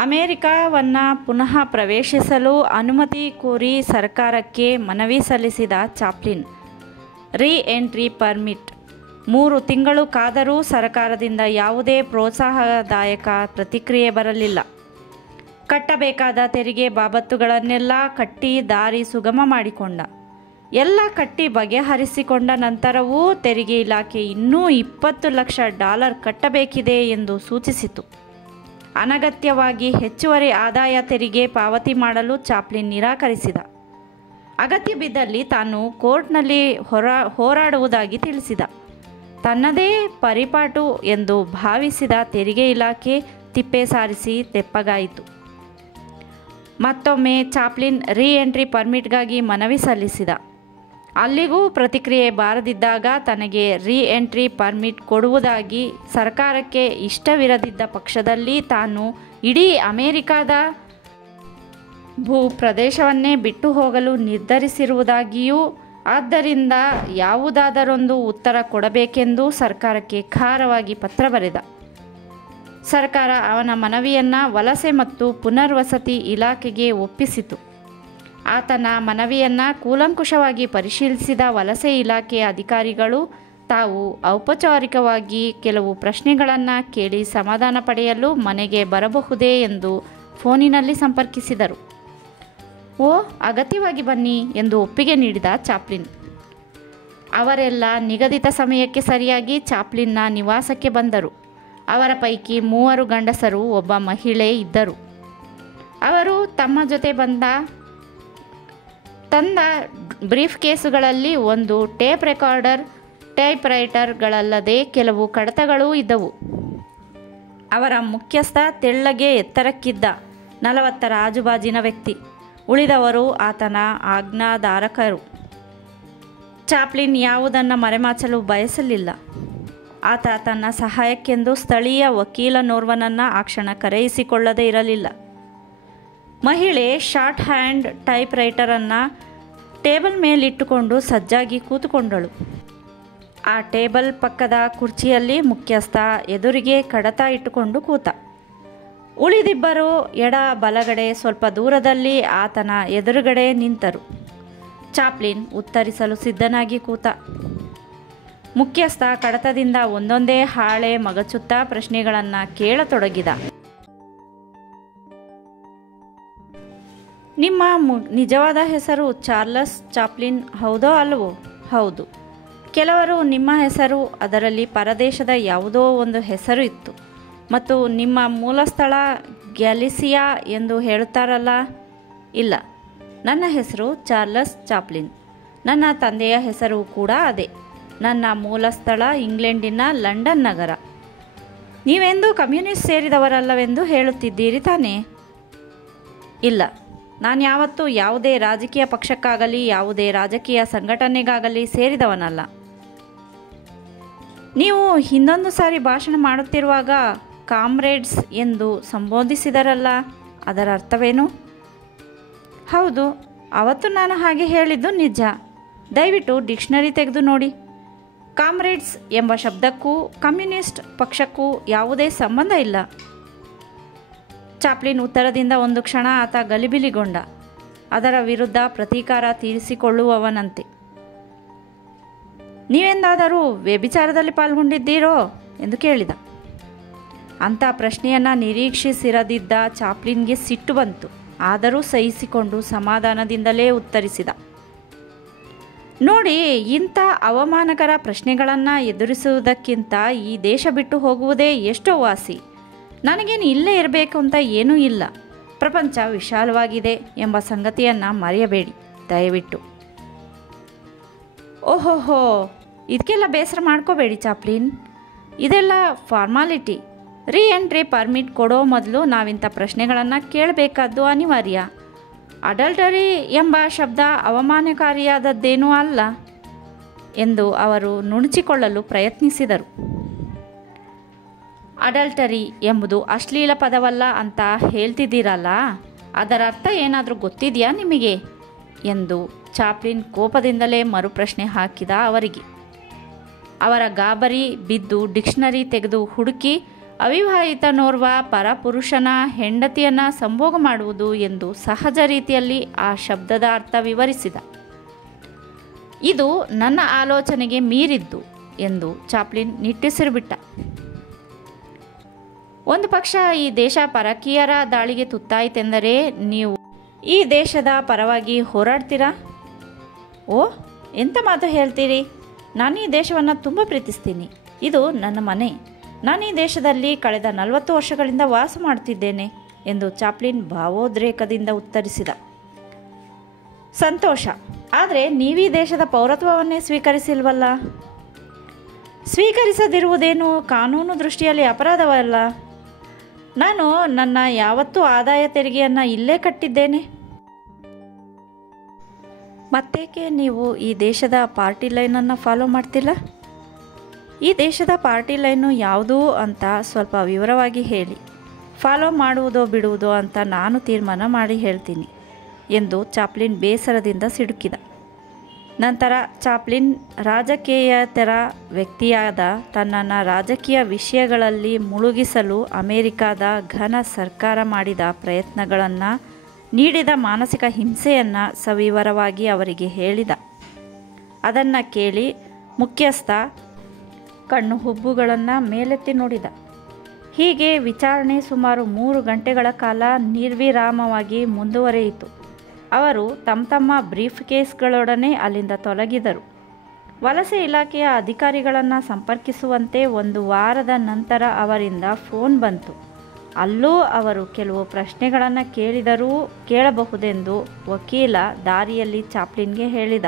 ಅಮೆರಿಕವನ್ನು ಪುನಃ ಪ್ರವೇಶಿಸಲು ಅನುಮತಿ ಕೋರಿ ಸರ್ಕಾರಕ್ಕೆ ಮನವಿ ಸಲ್ಲಿಸಿದ ಚಾಪ್ಲಿನ್. ರೀ ಎಂಟ್ರಿ ಪರ್ಮಿಟ್ 3 ತಿಂಗಳು ಕಾದರೂ ಸರ್ಕಾರದಿಂದ ಯಾವುದೇ ಪ್ರೋತ್ಸಾಹದಾಯಕ ಪ್ರತಿಕ್ರಿಯೆ ಬರಲಿಲ್ಲ. ಕಟ್ಟಬೇಕಾದ ತೆರಿಗೆ ಬಾಬತ್ತುಗಳನ್ನೆಲ್ಲ ಕಟ್ಟಿ ದಾರಿ ಸುಗಮ ಮಾಡಿಕೊಂಡ. ಎಲ್ಲ ಕಟ್ಟಿ ಬಗೆಹರಿಸಿಕೊಂಡ ನಂತರವೂ ತೆರಿಗೆ ಇಲಾಖೆ ಇನ್ನೂ $20 ಲಕ್ಷ ಕಟ್ಟಬೇಕಿದೆ ಎಂದು ಸೂಚಿಸಿತು. ಅನಗತ್ಯವಾಗಿ ಹೆಚ್ಚುವರಿ ಆದಾಯ ತೆರಿಗೆ ಪಾವತಿ ಮಾಡಲು ಚಾಪ್ಲಿನ್ ನಿರಾಕರಿಸಿದ. ಅಗತ್ಯ ಬಿದ್ದಲ್ಲಿ ತಾನು ಕೋರ್ಟ್ನಲ್ಲಿ ಹೋರಾಡುವುದಾಗಿ ತಿಳಿಸಿದ. ತನ್ನದೇ ಪರಿಪಾಟು ಎಂದು ಭಾವಿಸಿದ ತೆರಿಗೆ ಇಲಾಖೆ ತಿಪ್ಪೆ ಸಾರಿಸಿ ತೆಪ್ಪಗಾಯಿತು. ಮತ್ತೊಮ್ಮೆ ಚಾಪ್ಲಿನ್ ರೀ ಎಂಟ್ರಿ ಪರ್ಮಿಟ್ಗಾಗಿ ಮನವಿ ಸಲ್ಲಿಸಿದ. ಅಲ್ಲಿಗೂ ಪ್ರತಿಕ್ರಿಯೆ ಬಾರದಿದ್ದಾಗ ತನಗೆ ರೀ ಎಂಟ್ರಿ ಪರ್ಮಿಟ್ ಕೊಡುವುದಾಗಿ ಸರ್ಕಾರಕ್ಕೆ ಇಷ್ಟವಿರದಿದ್ದ ಪಕ್ಷದಲ್ಲಿ ತಾನು ಇಡೀ ಅಮೆರಿಕದ ಭೂಪ್ರದೇಶವನ್ನೇ ಬಿಟ್ಟು ಹೋಗಲು ನಿರ್ಧರಿಸಿರುವುದಾಗಿಯೂ ಆದ್ದರಿಂದ ಯಾವುದಾದರೊಂದು ಉತ್ತರ ಕೊಡಬೇಕೆಂದು ಸರ್ಕಾರಕ್ಕೆ ಖಾರವಾಗಿ ಪತ್ರ ಬರೆದ. ಸರ್ಕಾರ ಅವನ ಮನವಿಯನ್ನು ವಲಸೆ ಮತ್ತು ಪುನರ್ವಸತಿ ಇಲಾಖೆಗೆ ಒಪ್ಪಿಸಿತು. ಆತನ ಮನವಿಯನ್ನು ಕೂಲಂಕುಷವಾಗಿ ಪರಿಶೀಲಿಸಿದ ವಲಸೆ ಇಲಾಖೆಯ ಅಧಿಕಾರಿಗಳು ತಾವು ಔಪಚಾರಿಕವಾಗಿ ಕೆಲವು ಪ್ರಶ್ನೆಗಳನ್ನು ಕೇಳಿ ಸಮಾಧಾನ ಪಡೆಯಲು ಮನೆಗೆ ಬರಬಹುದೇ ಎಂದು ಫೋನಿನಲ್ಲಿ ಸಂಪರ್ಕಿಸಿದರು. ಓ, ಅಗತ್ಯವಾಗಿ ಬನ್ನಿ ಎಂದು ಒಪ್ಪಿಗೆ ನೀಡಿದ ಚಾಪ್ಲಿನ್. ಅವರೆಲ್ಲ ನಿಗದಿತ ಸಮಯಕ್ಕೆ ಸರಿಯಾಗಿ ಚಾಪ್ಲಿನ್ನ ನಿವಾಸಕ್ಕೆ ಬಂದರು. ಅವರ ಪೈಕಿ 3 ಗಂಡಸರು, ಒಬ್ಬ ಮಹಿಳೆ ಇದ್ದರು. ಅವರು ತಮ್ಮ ಜೊತೆ ತಂದ ಬ್ರೀಫ್ ಕೇಸುಗಳಲ್ಲಿ ಒಂದು ಟೇಪ್ ರೆಕಾರ್ಡರ್, ಟೈಪ್ ರೈಟರ್ಗಳಲ್ಲದೆ ಕೆಲವು ಕಡತಗಳೂ ಇದ್ದವು. ಅವರ ಮುಖ್ಯಸ್ಥ ತೆಳ್ಳಗೆ ಎತ್ತರಕ್ಕಿದ್ದ 40ರ ಆಜುಬಾಜಿನ ವ್ಯಕ್ತಿ. ಉಳಿದವರು ಆತನ ಆಜ್ಞಾಧಾರಕರು. ಚಾಪ್ಲಿನ್ ಯಾವುದನ್ನು ಮರೆಮಾಚಲು ಬಯಸಲಿಲ್ಲ. ಆತ ತನ್ನ ಸಹಾಯಕ್ಕೆಂದು ಸ್ಥಳೀಯ ವಕೀಲನೋರ್ವನನ್ನು ಆ ಕ್ಷಣ ಕರೆಯಿಸಿಕೊಳ್ಳದೇ ಇರಲಿಲ್ಲ. ಮಹಿಳೆ ಶಾರ್ಟ್ ಹ್ಯಾಂಡ್ ಟೈಪ್ ರೈಟರನ್ನು ಟೇಬಲ್ ಮೇಲಿಟ್ಟುಕೊಂಡು ಸಜ್ಜಾಗಿ ಕೂತುಕೊಂಡಳು. ಆ ಟೇಬಲ್ ಪಕ್ಕದ ಕುರ್ಚಿಯಲ್ಲಿ ಮುಖ್ಯಸ್ಥ ಎದುರಿಗೆ ಕಡತ ಇಟ್ಟುಕೊಂಡು ಕೂತ. ಉಳಿದಿಬ್ಬರು ಎಡ ಬಲಗಡೆ ಸ್ವಲ್ಪ ದೂರದಲ್ಲಿ ಆತನ ಎದುರುಗಡೆ ನಿಂತರು. ಚಾಪ್ಲಿನ್ ಉತ್ತರಿಸಲು ಸಿದ್ಧನಾಗಿ ಕೂತ. ಮುಖ್ಯಸ್ಥ ಕಡತದಿಂದ ಒಂದೊಂದೇ ಹಾಳೆ ಮಗಚುತ್ತಾ ಪ್ರಶ್ನೆಗಳನ್ನು ಕೇಳತೊಡಗಿದ. ನಿಮ್ಮ ನಿಜವಾದ ಹೆಸರು ಚಾರ್ಲಸ್ ಚಾಪ್ಲಿನ್ ಹೌದೋ ಅಲ್ಲವೋ? ಹೌದು. ಕೆಲವರು ನಿಮ್ಮ ಹೆಸರು, ಅದರಲ್ಲಿ ಪರದೇಶದ ಯಾವುದೋ ಒಂದು ಹೆಸರು ಇತ್ತು ಮತ್ತು ನಿಮ್ಮ ಮೂಲ ಸ್ಥಳ ಗ್ಯಾಲಿಸಿಯಾ ಎಂದು ಹೇಳುತ್ತಾರಲ್ಲ? ಇಲ್ಲ, ನನ್ನ ಹೆಸರು ಚಾರ್ಲಸ್ ಚಾಪ್ಲಿನ್. ನನ್ನ ತಂದೆಯ ಹೆಸರು ಕೂಡ ಅದೇ. ನನ್ನ ಮೂಲ ಸ್ಥಳ ಇಂಗ್ಲೆಂಡಿನ ಲಂಡನ್ ನಗರ. ನೀವೆಂದೂ ಕಮ್ಯುನಿಸ್ಟ್ ಸೇರಿದವರಲ್ಲವೆಂದು ಹೇಳುತ್ತಿದ್ದೀರಿ ತಾನೇ? ಇಲ್ಲ, ನಾನು ಯಾವತ್ತೂ ಯಾವುದೇ ರಾಜಕೀಯ ಪಕ್ಷಕ್ಕಾಗಲಿ ಯಾವುದೇ ರಾಜಕೀಯ ಸಂಘಟನೆಗಾಗಲಿ ಸೇರಿದವನಲ್ಲ. ನೀವು ಹಿಂದೊಂದು ಸಾರಿ ಭಾಷಣ ಮಾಡುತ್ತಿರುವಾಗ ಕಾಮ್ರೇಡ್ಸ್ ಎಂದು ಸಂಬೋಧಿಸಿದರಲ್ಲ, ಅದರ ಅರ್ಥವೇನು? ಹೌದು, ಅವತ್ತು ನಾನು ಹಾಗೆ ಹೇಳಿದ್ದು ನಿಜ. ದಯವಿಟ್ಟು ಡಿಕ್ಷನರಿ ತೆಗೆದು ನೋಡಿ. ಕಾಮ್ರೇಡ್ಸ್ ಎಂಬ ಶಬ್ದಕ್ಕೂ ಕಮ್ಯುನಿಸ್ಟ್ ಪಕ್ಷಕ್ಕೂ ಯಾವುದೇ ಸಂಬಂಧ ಇಲ್ಲ. ಚಾಪ್ಲಿನ್ ಉತ್ತರದಿಂದ ಒಂದು ಕ್ಷಣ ಆತ ಗಲಿಬಿಲಿಗೊಂಡ. ಅದರ ವಿರುದ್ಧ ಪ್ರತೀಕಾರ ತೀರಿಸಿಕೊಳ್ಳುವವನಂತೆ. ನೀವೆಂದಾದರೂ ವ್ಯಭಿಚಾರದಲ್ಲಿ ಪಾಲ್ಗೊಂಡಿದ್ದೀರೋ ಎಂದು ಕೇಳಿದ. ಅಂಥ ಪ್ರಶ್ನೆಯನ್ನು ನಿರೀಕ್ಷಿಸಿರದಿದ್ದ ಚಾಪ್ಲಿನ್ಗೆ ಸಿಟ್ಟು ಬಂತು. ಆದರೂ ಸಹಿಸಿಕೊಂಡು ಸಮಾಧಾನದಿಂದಲೇ ಉತ್ತರಿಸಿದ. ನೋಡಿ, ಇಂಥ ಅವಮಾನಕರ ಪ್ರಶ್ನೆಗಳನ್ನು ಎದುರಿಸುವುದಕ್ಕಿಂತ ಈ ದೇಶ ಬಿಟ್ಟು ಹೋಗುವುದೇ ಎಷ್ಟೋ ವಾಸಿ. ನನಗೇನು ಇಲ್ಲೇ ಇರಬೇಕು ಅಂತ ಏನೂ ಇಲ್ಲ. ಪ್ರಪಂಚ ವಿಶಾಲವಾಗಿದೆ ಎಂಬ ಸಂಗತಿಯನ್ನು ಮರೆಯಬೇಡಿ ದಯವಿಟ್ಟು. ಓಹೋಹೋ, ಇದಕ್ಕೆಲ್ಲ ಬೇಸರ ಮಾಡ್ಕೋಬೇಡಿ ಚಾಪ್ಲಿನ್. ಇದೆಲ್ಲ ಫಾರ್ಮಾಲಿಟಿ. ರೀ ಎಂಟ್ರಿ ಪರ್ಮಿಟ್ ಕೊಡೋ ಮೊದಲು ನಾವಿಂಥ ಪ್ರಶ್ನೆಗಳನ್ನು ಕೇಳಬೇಕಾದ್ದು ಅನಿವಾರ್ಯ. ಅಡಲ್ಟರಿ ಎಂಬ ಶಬ್ದ ಅವಮಾನಕಾರಿಯಾದದ್ದೇನೂ ಅಲ್ಲ ಎಂದು ಅವರು ನುಣುಚಿಕೊಳ್ಳಲು ಪ್ರಯತ್ನಿಸಿದರು. ಅಡಲ್ಟರಿ ಎಂಬುದು ಅಶ್ಲೀಲ ಪದವಲ್ಲ ಅಂತ ಹೇಳ್ತಿದ್ದೀರಲ್ಲ, ಅದರ ಅರ್ಥ ಏನಾದರೂ ಗೊತ್ತಿದೆಯಾ ನಿಮಗೆ ಎಂದು ಚಾಪ್ಲಿನ್ ಕೋಪದಿಂದಲೇ ಮರುಪ್ರಶ್ನೆ ಹಾಕಿದ ಅವರಿಗೆ. ಅವರ ಗಾಬರಿ ಬಿದ್ದು ಡಿಕ್ಷನರಿ ತೆಗೆದು ಹುಡುಕಿ ಅವಿವಾಹಿತನೋರ್ವ ಪರಪುರುಷನ ಹೆಂಡತಿಯನ್ನು ಸಂಭೋಗ ಮಾಡುವುದು ಎಂದು ಸಹಜ ರೀತಿಯಲ್ಲಿ ಆ ಶಬ್ದದ ಅರ್ಥ ವಿವರಿಸಿದ. ಇದು ನನ್ನ ಆಲೋಚನೆಗೆ ಮೀರಿದ್ದು ಎಂದು ಚಾಪ್ಲಿನ್ ನಿಟ್ಟುಸಿರುಬಿಟ್ಟ. ಒಂದು ಪಕ್ಷ ಈ ದೇಶ ಪರಕೀಯರ ದಾಳಿಗೆ ತುತ್ತಾಯಿತೆಂದರೆ ನೀವು ಈ ದೇಶದ ಪರವಾಗಿ ಹೋರಾಡ್ತೀರಾ? ಓ, ಎಂಥ ಮಾತು ಹೇಳ್ತೀರಿ? ನಾನು ಈ ದೇಶವನ್ನು ತುಂಬ ಪ್ರೀತಿಸ್ತೀನಿ. ಇದು ನನ್ನ ಮನೆ. ನಾನು ಈ ದೇಶದಲ್ಲಿ ಕಳೆದ 40 ವರ್ಷಗಳಿಂದ ವಾಸ ಮಾಡುತ್ತಿದ್ದೇನೆ ಎಂದು ಚಾಪ್ಲಿನ್ ಭಾವೋದ್ರೇಕದಿಂದ ಉತ್ತರಿಸಿದ. ಸಂತೋಷ. ಆದರೆ ನೀವೀ ದೇಶದ ಪೌರತ್ವವನ್ನೇ ಸ್ವೀಕರಿಸಿಲ್ವಲ್ಲ? ಸ್ವೀಕರಿಸದಿರುವುದೇನು ಕಾನೂನು ದೃಷ್ಟಿಯಲ್ಲಿ ಅಪರಾಧವಲ್ಲ. ನಾನು ನನ್ನ ಯಾವತ್ತೂ ಆದಾಯ ತೆರಿಗೆಯನ್ನು ಇಲ್ಲೇ ಕಟ್ಟಿದ್ದೇನೆ. ಮತ್ತೇಕೆ ನೀವು ಈ ದೇಶದ ಪಾರ್ಟಿ ಲೈನನ್ನು ಫಾಲೋ ಮಾಡ್ತಿಲ್ಲ? ಈ ದೇಶದ ಪಾರ್ಟಿ ಲೈನು ಯಾವುದು ಅಂತ ಸ್ವಲ್ಪ ವಿವರವಾಗಿ ಹೇಳಿ. ಫಾಲೋ ಮಾಡುವುದೋ ಬಿಡುವುದೋ ಅಂತ ನಾನು ತೀರ್ಮಾನ ಮಾಡಿ ಹೇಳ್ತೀನಿ ಎಂದು ಚಾಪ್ಲಿನ್ ಬೇಸರದಿಂದ ಸಿಡುಕಿದ. ನಂತರ ಚಾಪ್ಲಿನ್ ರಾಜಕೀಯೇತರ ವ್ಯಕ್ತಿಯಾದ ತನ್ನನ್ನು ರಾಜಕೀಯ ವಿಷಯಗಳಲ್ಲಿ ಮುಳುಗಿಸಲು ಅಮೆರಿಕಾದ ಘನ ಸರ್ಕಾರ ಮಾಡಿದ ಪ್ರಯತ್ನಗಳನ್ನು, ನೀಡಿದ ಮಾನಸಿಕ ಹಿಂಸೆಯನ್ನು ಸವಿವರವಾಗಿ ಅವರಿಗೆ ಹೇಳಿದ. ಅದನ್ನು ಕೇಳಿ ಮುಖ್ಯಸ್ಥ ಕಣ್ಣು ಹುಬ್ಬುಗಳನ್ನು ಮೇಲೆತ್ತಿ ನೋಡಿದ. ಹೀಗೆ ವಿಚಾರಣೆ ಸುಮಾರು 3 ಗಂಟೆಗಳ ಕಾಲ ನಿರ್ವಿರಾಮವಾಗಿ ಮುಂದುವರಿಯಿತು. ಅವರು ತಮ್ಮ ಬ್ರೀಫ್ ಕೇಸ್ಗಳೊಡನೆ ಅಲ್ಲಿಂದ ತೊಲಗಿದರು. ವಲಸೆ ಇಲಾಖೆಯ ಅಧಿಕಾರಿಗಳನ್ನು ಸಂಪರ್ಕಿಸುವಂತೆ 1 ವಾರದ ನಂತರ ಅವರಿಂದ ಫೋನ್ ಬಂತು. ಅಲ್ಲೂ ಅವರು ಕೆಲವು ಪ್ರಶ್ನೆಗಳನ್ನು ಕೇಳಬಹುದೆಂದು ವಕೀಲ ದಾರಿಯಲ್ಲಿ ಚಾಪ್ಲಿನ್ಗೆ ಹೇಳಿದ.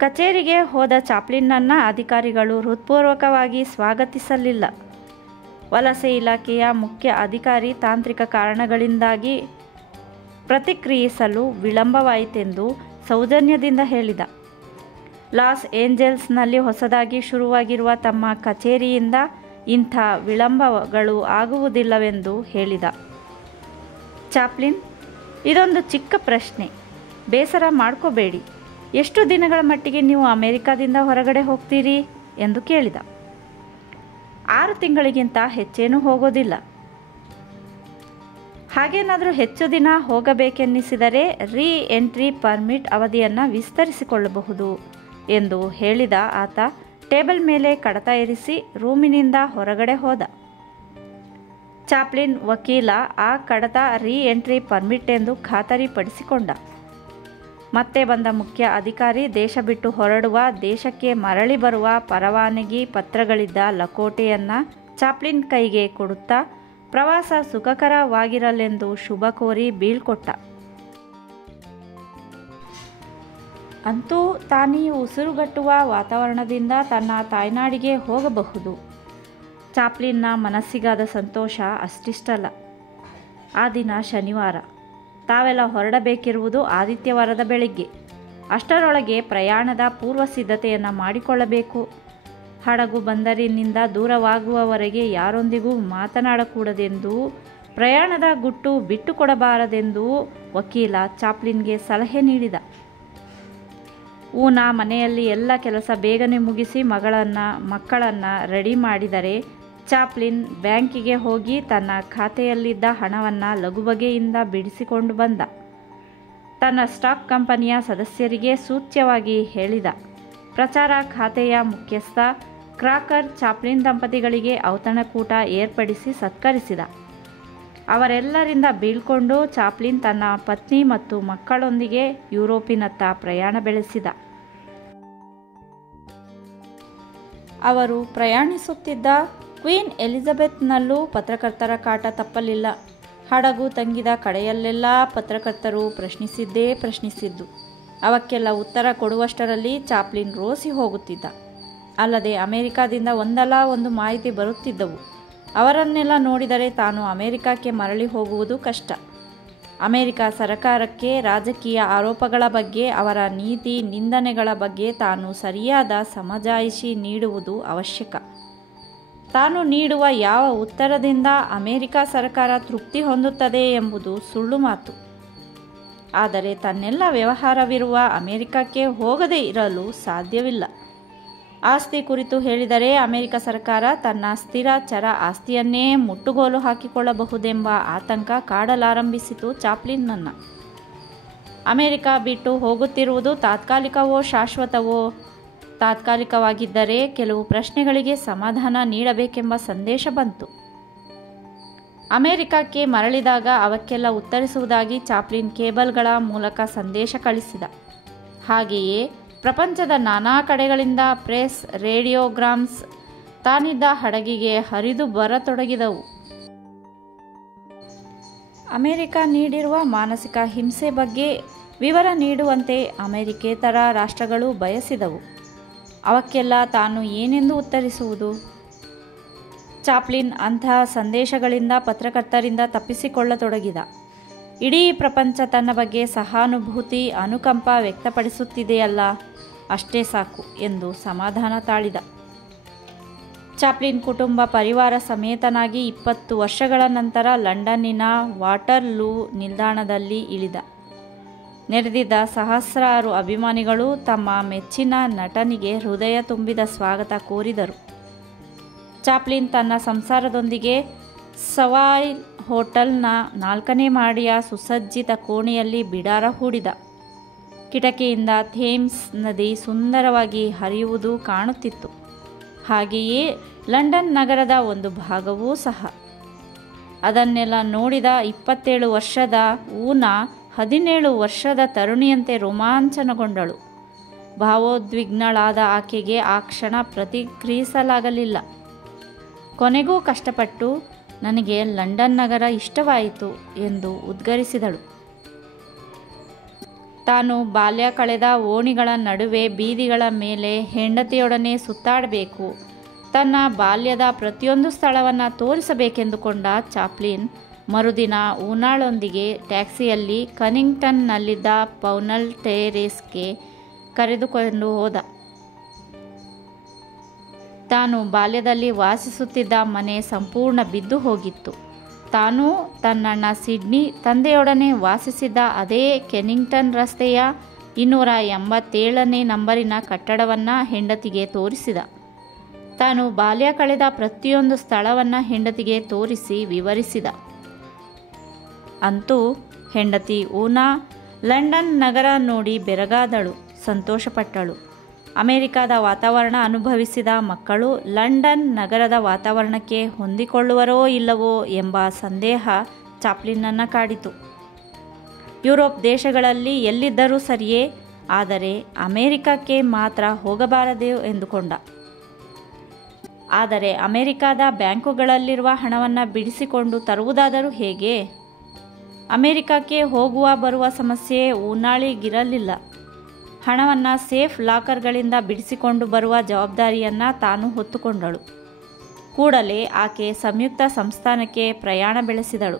ಕಚೇರಿಗೆ ಹೋದ ಚಾಪ್ಲಿನ್ನನ್ನು ಅಧಿಕಾರಿಗಳು ಹೃತ್ಪೂರ್ವಕವಾಗಿ ಸ್ವಾಗತಿಸಲಿಲ್ಲ. ವಲಸೆ ಇಲಾಖೆಯ ಮುಖ್ಯ ಅಧಿಕಾರಿ ತಾಂತ್ರಿಕ ಕಾರಣಗಳಿಂದಾಗಿ ಪ್ರತಿಕ್ರಿಯಿಸಲು ವಿಳಂಬವಾಯಿತೆಂದು ಸೌಜನ್ಯದಿಂದ ಹೇಳಿದ. ಲಾಸ್ ಏಂಜಲ್ಸ್ನಲ್ಲಿ ಹೊಸದಾಗಿ ಶುರುವಾಗಿರುವ ತಮ್ಮ ಕಚೇರಿಯಿಂದ ಇಂಥ ವಿಳಂಬಗಳು ಆಗುವುದಿಲ್ಲವೆಂದು ಹೇಳಿದ. ಚಾಪ್ಲಿನ್, ಇದೊಂದು ಚಿಕ್ಕ ಪ್ರಶ್ನೆ, ಬೇಸರ ಮಾಡ್ಕೋಬೇಡಿ. ಎಷ್ಟು ದಿನಗಳ ಮಟ್ಟಿಗೆ ನೀವು ಅಮೆರಿಕಾದಿಂದ ಹೊರಗಡೆ ಹೋಗ್ತೀರಿ ಎಂದು ಕೇಳಿದ. 6 ತಿಂಗಳಿಗಿಂತ ಹೆಚ್ಚೇನೂ ಹೋಗೋದಿಲ್ಲ. ಹಾಗೇನಾದರೂ ಹೆಚ್ಚು ದಿನ ಹೋಗಬೇಕೆನ್ನಿಸಿದರೆ ರೀ ಎಂಟ್ರಿ ಪರ್ಮಿಟ್ ಅವಧಿಯನ್ನು ವಿಸ್ತರಿಸಿಕೊಳ್ಳಬಹುದು ಎಂದು ಹೇಳಿದ ಆತ ಟೇಬಲ್ ಮೇಲೆ ಕಡತ ಇರಿಸಿ ರೂಮಿನಿಂದ ಹೊರಗಡೆ ಹೋದ. ಚಾಪ್ಲಿನ್ ವಕೀಲ ಆ ಕಡತ ರೀ ಎಂಟ್ರಿ ಪರ್ಮಿಟ್ ಎಂದು ಖಾತರಿಪಡಿಸಿಕೊಂಡ. ಮತ್ತೆ ಬಂದ ಮುಖ್ಯ ಅಧಿಕಾರಿ ದೇಶ ಬಿಟ್ಟು ಹೊರಡುವ, ದೇಶಕ್ಕೆ ಮರಳಿ ಬರುವ ಪರವಾನಗಿ ಪತ್ರಗಳಿದ್ದ ಲಕೋಟೆಯನ್ನು ಚಾಪ್ಲಿನ್ ಕೈಗೆ ಕೊಡುತ್ತಾ ಪ್ರವಾಸ ಸುಖಕರವಾಗಿರಲೆಂದು ಶುಭ ಕೋರಿ ಬೀಳ್ಕೊಟ್ಟ. ಅಂತೂ ತಾನೀ ಉಸಿರುಗಟ್ಟುವ ವಾತಾವರಣದಿಂದ ತನ್ನ ತಾಯ್ನಾಡಿಗೆ ಹೋಗಬಹುದು. ಚಾಪ್ಲಿನ್ನ ಮನಸ್ಸಿಗಾದ ಸಂತೋಷ ಅಷ್ಟಿಷ್ಟಲ್ಲ. ಆ ದಿನ ಶನಿವಾರ. ತಾವೆಲ್ಲ ಹೊರಡಬೇಕಿರುವುದು ಆದಿತ್ಯವಾರದ ಬೆಳಗ್ಗೆ. ಅಷ್ಟರೊಳಗೆ ಪ್ರಯಾಣದ ಪೂರ್ವ ಸಿದ್ಧತೆಯನ್ನು ಮಾಡಿಕೊಳ್ಳಬೇಕು. ಹಡಗು ಬಂದರಿನಿಂದ ದೂರವಾಗುವವರೆಗೆ ಯಾರೊಂದಿಗೂ ಮಾತನಾಡಕೂಡದೆಂದೂ, ಪ್ರಯಾಣದ ಗುಟ್ಟು ಬಿಟ್ಟುಕೊಡಬಾರದೆಂದೂ ವಕೀಲ ಚಾಪ್ಲಿನ್ಗೆ ಸಲಹೆ ನೀಡಿದ. ಊನಾ ಮನೆಯಲ್ಲಿ ಎಲ್ಲ ಕೆಲಸ ಬೇಗನೆ ಮುಗಿಸಿ ಮಕ್ಕಳನ್ನು ರೆಡಿ ಮಾಡಿದರೆ ಚಾಪ್ಲಿನ್ ಬ್ಯಾಂಕಿಗೆ ಹೋಗಿ ತನ್ನ ಖಾತೆಯಲ್ಲಿದ್ದ ಹಣವನ್ನು ಲಘುಬಗೆಯಿಂದ ಬಿಡಿಸಿಕೊಂಡು ಬಂದ. ತನ್ನ ಸ್ಟಾಕ್ ಕಂಪನಿಯ ಸದಸ್ಯರಿಗೆ ಸೂಚ್ಯವಾಗಿ ಹೇಳಿದ. ಪ್ರಚಾರ ಖಾತೆಯ ಮುಖ್ಯಸ್ಥ ಕ್ರಾಕರ್ ಚಾಪ್ಲಿನ್ ದಂಪತಿಗಳಿಗೆ ಔತಣಕೂಟ ಏರ್ಪಡಿಸಿ ಸತ್ಕರಿಸಿದ. ಅವರೆಲ್ಲರಿಂದ ಬೀಳ್ಕೊಂಡು ಚಾಪ್ಲಿನ್ ತನ್ನ ಪತ್ನಿ ಮತ್ತು ಮಕ್ಕಳೊಂದಿಗೆ ಯುರೋಪಿನತ್ತ ಪ್ರಯಾಣ ಬೆಳೆಸಿದ. ಅವರು ಪ್ರಯಾಣಿಸುತ್ತಿದ್ದ ಕ್ವೀನ್ ಎಲಿಜಬೆತ್ನಲ್ಲೂ ಪತ್ರಕರ್ತರ ಕಾಟ ತಪ್ಪಲಿಲ್ಲ. ಹಡಗು ತಂಗಿದ ಕಡೆಯಲ್ಲೆಲ್ಲ ಪತ್ರಕರ್ತರು ಪ್ರಶ್ನಿಸಿದ್ದು. ಅವಕ್ಕೆಲ್ಲ ಉತ್ತರ ಕೊಡುವಷ್ಟರಲ್ಲಿ ಚಾಪ್ಲಿನ್ ರೋಸಿ ಹೋಗುತ್ತಿದ್ದ. ಅಲ್ಲದೆ ಅಮೆರಿಕಾದಿಂದ ಒಂದಲ್ಲ ಒಂದು ಮಾಹಿತಿ ಬರುತ್ತಿದ್ದವು. ಅವರನ್ನೆಲ್ಲ ನೋಡಿದರೆ ತಾನು ಅಮೆರಿಕಕ್ಕೆ ಮರಳಿ ಹೋಗುವುದು ಕಷ್ಟ. ಅಮೆರಿಕ ಸರ್ಕಾರಕ್ಕೆ ರಾಜಕೀಯ ಆರೋಪಗಳ ಬಗ್ಗೆ, ಅವರ ನೀತಿ ನಿಂದನೆಗಳ ಬಗ್ಗೆ ತಾನು ಸರಿಯಾದ ಸಮಜಾಯಿಷಿ ನೀಡುವುದು ಅವಶ್ಯಕ. ತಾನು ನೀಡುವ ಯಾವ ಉತ್ತರದಿಂದ ಅಮೆರಿಕ ಸರ್ಕಾರ ತೃಪ್ತಿ ಹೊಂದುತ್ತದೆ ಎಂಬುದು ಸುಳ್ಳು ಮಾತು. ಆದರೆ ತನ್ನೆಲ್ಲ ವ್ಯವಹಾರವಿರುವ ಅಮೆರಿಕಕ್ಕೆ ಹೋಗದೇ ಇರಲು ಸಾಧ್ಯವಿಲ್ಲ. ಆಸ್ತಿ ಕುರಿತು ಹೇಳಿದರೆ ಅಮೆರಿಕ ಸರ್ಕಾರ ತನ್ನ ಸ್ಥಿರ ಚರ ಆಸ್ತಿಯನ್ನೇ ಮುಟ್ಟುಗೋಲು ಹಾಕಿಕೊಳ್ಳಬಹುದೆಂಬ ಆತಂಕ ಕಾಡಲಾರಂಭಿಸಿತು ಚಾಪ್ಲಿನ್ನನ್ನು. ಅಮೆರಿಕ ಬಿಟ್ಟು ಹೋಗುತ್ತಿರುವುದು ತಾತ್ಕಾಲಿಕವೋ ಶಾಶ್ವತವೋ? ತಾತ್ಕಾಲಿಕವಾಗಿದ್ದರೆ ಕೆಲವು ಪ್ರಶ್ನೆಗಳಿಗೆ ಸಮಾಧಾನ ನೀಡಬೇಕೆಂಬ ಸಂದೇಶ ಬಂತು. ಅಮೆರಿಕಕ್ಕೆ ಮರಳಿದಾಗ ಅವಕ್ಕೆಲ್ಲ ಉತ್ತರಿಸುವುದಾಗಿ ಚಾಪ್ಲಿನ್ ಕೇಬಲ್ಗಳ ಮೂಲಕ ಸಂದೇಶ ಕಳಿಸಿದ. ಹಾಗೆಯೇ ಪ್ರಪಂಚದ ನಾನಾ ಕಡೆಗಳಿಂದ ಪ್ರೆಸ್, ರೇಡಿಯೋಗ್ರಾಮ್ಸ್ ತಾನಿದ್ದ ಹಡಗಿಗೆ ಹರಿದು ಬರತೊಡಗಿದವು. ಅಮೆರಿಕ ನೀಡಿರುವ ಮಾನಸಿಕ ಹಿಂಸೆ ಬಗ್ಗೆ ವಿವರ ನೀಡುವಂತೆ ಅಮೆರಿಕೇತರ ರಾಷ್ಟ್ರಗಳು ಬಯಸಿದವು. ಅವಕ್ಕೆಲ್ಲ ತಾನು ಏನೆಂದು ಉತ್ತರಿಸುವುದು? ಚಾಪ್ಲಿನ್ ಅಂಥ ಸಂದೇಶಗಳಿಂದ ಪತ್ರಕರ್ತರಿಂದ ತಪ್ಪಿಸಿಕೊಳ್ಳತೊಡಗಿದ. ಇಡೀ ಪ್ರಪಂಚ ತನ್ನ ಬಗ್ಗೆ ಸಹಾನುಭೂತಿ, ಅನುಕಂಪ ವ್ಯಕ್ತಪಡಿಸುತ್ತಿದೆಯಲ್ಲ, ಅಷ್ಟೇ ಸಾಕು ಎಂದು ಸಮಾಧಾನ ತಾಳಿದ. ಚಾಪ್ಲಿನ್ ಕುಟುಂಬ ಪರಿವಾರ ಸಮೇತನಾಗಿ 20 ವರ್ಷಗಳ ನಂತರ ಲಂಡನ್ನಿನ ವಾಟರ್ಲೂ ನಿಲ್ದಾಣದಲ್ಲಿ ಇಳಿದ. ನೆರೆದಿದ್ದ ಸಹಸ್ರಾರು ಅಭಿಮಾನಿಗಳು ತಮ್ಮ ಮೆಚ್ಚಿನ ನಟನಿಗೆ ಹೃದಯ ತುಂಬಿದ ಸ್ವಾಗತ ಕೋರಿದರು. ಚಾಪ್ಲಿನ್ ತನ್ನ ಸಂಸಾರದೊಂದಿಗೆ ಸವಾಯ್ ಹೋಟೆಲ್ನ 4ನೇ ಮಹಡಿಯ ಸುಸಜ್ಜಿತ ಕೋಣೆಯಲ್ಲಿ ಬಿಡಾರ ಹೂಡಿದ. ಕಿಟಕಿಯಿಂದ ಥೇಮ್ಸ್ ನದಿ ಸುಂದರವಾಗಿ ಹರಿಯುವುದು ಕಾಣುತ್ತಿತ್ತು. ಹಾಗೆಯೇ ಲಂಡನ್ ನಗರದ ಒಂದು ಭಾಗವೂ ಸಹ. ಅದನ್ನೆಲ್ಲ ನೋಡಿದ 27 ವರ್ಷದ ಊನಾ 17 ವರ್ಷದ ತರುಣಿಯಂತೆ ರೋಮಾಂಚನಗೊಂಡಳು. ಭಾವೋದ್ವಿಗ್ನಳಾದ ಆಕೆಗೆ ಆ ಕ್ಷಣ ಪ್ರತಿಕ್ರಿಯಿಸಲಾಗಲಿಲ್ಲ. ಕೊನೆಗೂ ಕಷ್ಟಪಟ್ಟು, ನನಗೆ ಲಂಡನ್ ನಗರ ಇಷ್ಟವಾಯಿತು ಎಂದು ಉದ್ಗರಿಸಿದಳು. ತಾನು ಬಾಲ್ಯ ಕಳೆದ ಓಣಿಗಳ ನಡುವೆ ಬೀದಿಗಳ ಮೇಲೆ ಹೆಂಡತಿಯೊಡನೆ ಸುತ್ತಾಡಬೇಕು, ತನ್ನ ಬಾಲ್ಯದ ಪ್ರತಿಯೊಂದು ಸ್ಥಳವನ್ನು ತೋರಿಸಬೇಕೆಂದುಕೊಂಡ ಚಾಪ್ಲಿನ್ ಮರುದಿನ ಊನಾಳೊಂದಿಗೆ ಟ್ಯಾಕ್ಸಿಯಲ್ಲಿ ಕನಿಂಗ್ಟನ್ನಲ್ಲಿದ್ದ ಪೌನಲ್ ಟೆರೇಸ್ಗೆ ಕರೆದುಕೊಂಡು ಹೋದ. ತಾನು ಬಾಲ್ಯದಲ್ಲಿ ವಾಸಿಸುತ್ತಿದ್ದ ಮನೆ ಸಂಪೂರ್ಣ ಬಿದ್ದು ಹೋಗಿತ್ತು. ತಾನೂ ತನ್ನಣ್ಣ ಸಿಡ್ನಿ ತಂದೆಯೊಡನೆ ವಾಸಿಸಿದ್ದ ಅದೇ ಕೆನಿಂಗ್ಟನ್ ರಸ್ತೆಯ 287ನೇ ನಂಬರಿನ ಕಟ್ಟಡವನ್ನು ಹೆಂಡತಿಗೆ ತೋರಿಸಿದ. ತಾನು ಬಾಲ್ಯ ಕಳೆದ ಪ್ರತಿಯೊಂದು ಸ್ಥಳವನ್ನು ಹೆಂಡತಿಗೆ ತೋರಿಸಿ ವಿವರಿಸಿದ. ಅಂತೂ ಹೆಂಡತಿ ಊನಾ ಲಂಡನ್ ನಗರ ನೋಡಿ ಬೆರಗಾದಳು, ಸಂತೋಷಪಟ್ಟಳು. ಅಮೆರಿಕದ ವಾತಾವರಣ ಅನುಭವಿಸಿದ ಮಕ್ಕಳು ಲಂಡನ್ ನಗರದ ವಾತಾವರಣಕ್ಕೆ ಹೊಂದಿಕೊಳ್ಳುವರೋ ಇಲ್ಲವೋ ಎಂಬ ಸಂದೇಹ ಚಾಪ್ಲಿನ್ನನ್ನು ಕಾಡಿತು. ಯುರೋಪ್ ದೇಶಗಳಲ್ಲಿ ಎಲ್ಲಿದ್ದರೂ ಸರಿಯೇ, ಆದರೆ ಅಮೆರಿಕಕ್ಕೆ ಮಾತ್ರ ಹೋಗಬಾರದು ಎಂದುಕೊಂಡ. ಆದರೆ ಅಮೆರಿಕದ ಬ್ಯಾಂಕುಗಳಲ್ಲಿರುವ ಹಣವನ್ನು ಬಿಡಿಸಿಕೊಂಡು ತರುವುದಾದರೂ ಹೇಗೆ? ಅಮೆರಿಕಕ್ಕೆ ಹೋಗುವ ಬರುವ ಸಮಸ್ಯೆ ಊನಾಳಿಗಿರಲಿಲ್ಲ. ಹಣವನ್ನು ಸೇಫ್ ಲಾಕರ್ಗಳಿಂದ ಬಿಡಿಸಿಕೊಂಡು ಬರುವ ಜವಾಬ್ದಾರಿಯನ್ನು ತಾನು ಹೊತ್ತುಕೊಂಡಳು. ಕೂಡಲೇ ಆಕೆ ಸಂಯುಕ್ತ ಸಂಸ್ಥಾನಕ್ಕೆ ಪ್ರಯಾಣ ಬೆಳೆಸಿದಳು.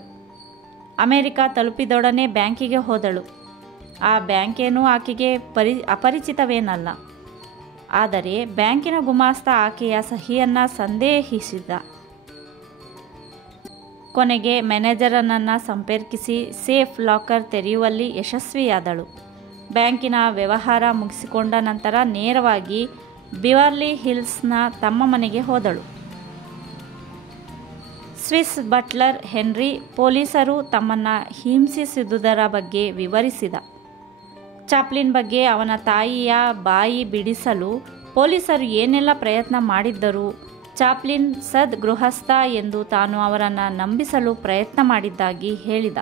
ಅಮೆರಿಕ ತಲುಪಿದೊಡನೆ ಬ್ಯಾಂಕಿಗೆ ಹೋದಳು. ಆ ಬ್ಯಾಂಕೇನೂ ಆಕೆಗೆ ಅಪರಿಚಿತವೇನಲ್ಲ. ಆದರೆ ಬ್ಯಾಂಕಿನ ಗುಮಾಸ್ತ ಆಕೆಯ ಸಹಿಯನ್ನು ಸಂದೇಹಿಸಿದ. ಕೊನೆಗೆ ಮ್ಯಾನೇಜರನನ್ನು ಸಂಪರ್ಕಿಸಿ ಸೇಫ್ ಲಾಕರ್ ತೆರೆಯುವಲ್ಲಿ ಯಶಸ್ವಿಯಾದಳು. ಬ್ಯಾಂಕಿನ ವ್ಯವಹಾರ ಮುಗಿಸಿಕೊಂಡ ನಂತರ ನೇರವಾಗಿ ಬಿವರ್ಲಿ ಹಿಲ್ಸ್ನ ತಮ್ಮ ಮನೆಗೆ ಹೋದಳು. ಸ್ವಿಸ್ ಬಟ್ಲರ್ ಹೆನ್ರಿ ಪೊಲೀಸರು ತಮ್ಮನ್ನು ಹಿಂಸಿಸಿದುದರ ಬಗ್ಗೆ ವಿವರಿಸಿದ. ಚಾಪ್ಲಿನ್ ಬಗ್ಗೆ ಅವನ ತಾಯಿಯ ಬಾಯಿ ಬಿಡಿಸಲು ಪೊಲೀಸರು ಏನೆಲ್ಲ ಪ್ರಯತ್ನ ಮಾಡಿದ್ದರು, ಚಾಪ್ಲಿನ್ ಗೃಹಸ್ಥ ಎಂದು ತಾನು ಅವರನ್ನು ನಂಬಿಸಲು ಪ್ರಯತ್ನ ಮಾಡಿದ್ದಾಗಿ ಹೇಳಿದ.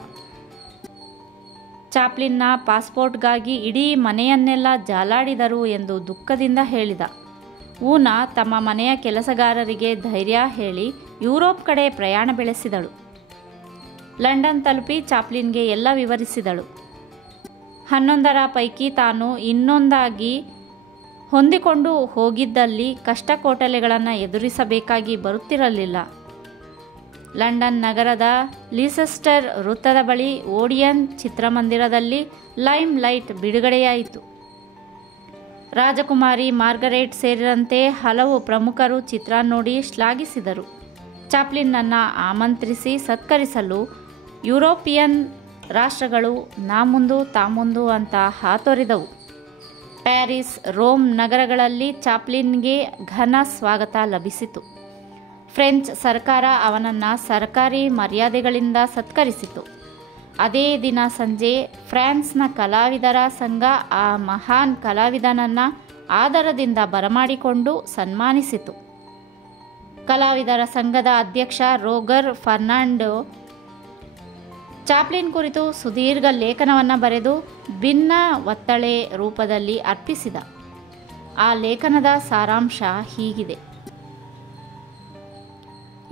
ಚಾಪ್ಲಿನ್ನ ಪಾಸ್ಪೋರ್ಟ್ಗಾಗಿ ಇಡೀ ಮನೆಯನ್ನೆಲ್ಲ ಜಾಲಾಡಿದರು ಎಂದು ದುಃಖದಿಂದ ಹೇಳಿದ. ಊನಾ ತಮ್ಮ ಮನೆಯ ಕೆಲಸಗಾರರಿಗೆ ಧೈರ್ಯ ಹೇಳಿ ಯುರೋಪ್ ಕಡೆ ಪ್ರಯಾಣ ಬೆಳೆಸಿದಳು. ಲಂಡನ್ ತಲುಪಿ ಚಾಪ್ಲಿನ್ಗೆ ಎಲ್ಲ ವಿವರಿಸಿದಳು. 11ರ ಪೈಕಿ ತಾನು ಇನ್ನೊಂದಾಗಿ ಹೊಂದಿಕೊಂಡು ಹೋಗಿದ್ದಲ್ಲಿ ಕಷ್ಟಕೋಟಲೆಗಳನ್ನು ಎದುರಿಸಬೇಕಾಗಿ ಬರುತ್ತಿರಲಿಲ್ಲ. ಲಂಡನ್ ನಗರದ ಲೀಸೆಸ್ಟರ್ ವೃತ್ತದ ಬಳಿ ಓಡಿಯನ್ ಚಿತ್ರಮಂದಿರದಲ್ಲಿ ಲೈಮ್ ಲೈಟ್ ಬಿಡುಗಡೆಯಾಯಿತು. ರಾಜಕುಮಾರಿ ಮಾರ್ಗರೇಟ್ ಸೇರಿದಂತೆ ಹಲವು ಪ್ರಮುಖರು ಚಿತ್ರ ನೋಡಿ ಶ್ಲಾಘಿಸಿದರು. ಚಾಪ್ಲಿನ್ನನ್ನು ಆಮಂತ್ರಿಸಿ ಸತ್ಕರಿಸಲು ಯುರೋಪಿಯನ್ ರಾಷ್ಟ್ರಗಳು ನಾ ಮುಂದು ತಾ ಮುಂದು ಅಂತ ಹಾತೊರೆದವು. ಪ್ಯಾರಿಸ್, ರೋಮ್ ನಗರಗಳಲ್ಲಿ ಚಾಪ್ಲಿನ್ಗೆ ಘನ ಸ್ವಾಗತ ಲಭಿಸಿತು. ಫ್ರೆಂಚ್ ಸರ್ಕಾರ ಅವನನ್ನು ಸರ್ಕಾರಿ ಮರ್ಯಾದೆಗಳಿಂದ ಸತ್ಕರಿಸಿತು. ಅದೇ ದಿನ ಸಂಜೆ ಫ್ರಾನ್ಸ್ನ ಕಲಾವಿದರ ಸಂಘ ಆ ಮಹಾನ್ ಕಲಾವಿದನನ್ನು ಆದರದಿಂದ ಬರಮಾಡಿಕೊಂಡು ಸನ್ಮಾನಿಸಿತು. ಕಲಾವಿದರ ಸಂಘದ ಅಧ್ಯಕ್ಷ ರೋಗರ್ ಫರ್ನಾಂಡೋ ಚಾಪ್ಲಿನ್ ಕುರಿತು ಸುದೀರ್ಘ ಲೇಖನವನ್ನು ಬರೆದು ಭಿನ್ನ ಒತ್ತಳೆ ರೂಪದಲ್ಲಿ ಅರ್ಪಿಸಿದ. ಆ ಲೇಖನದ ಸಾರಾಂಶ ಹೀಗಿದೆ: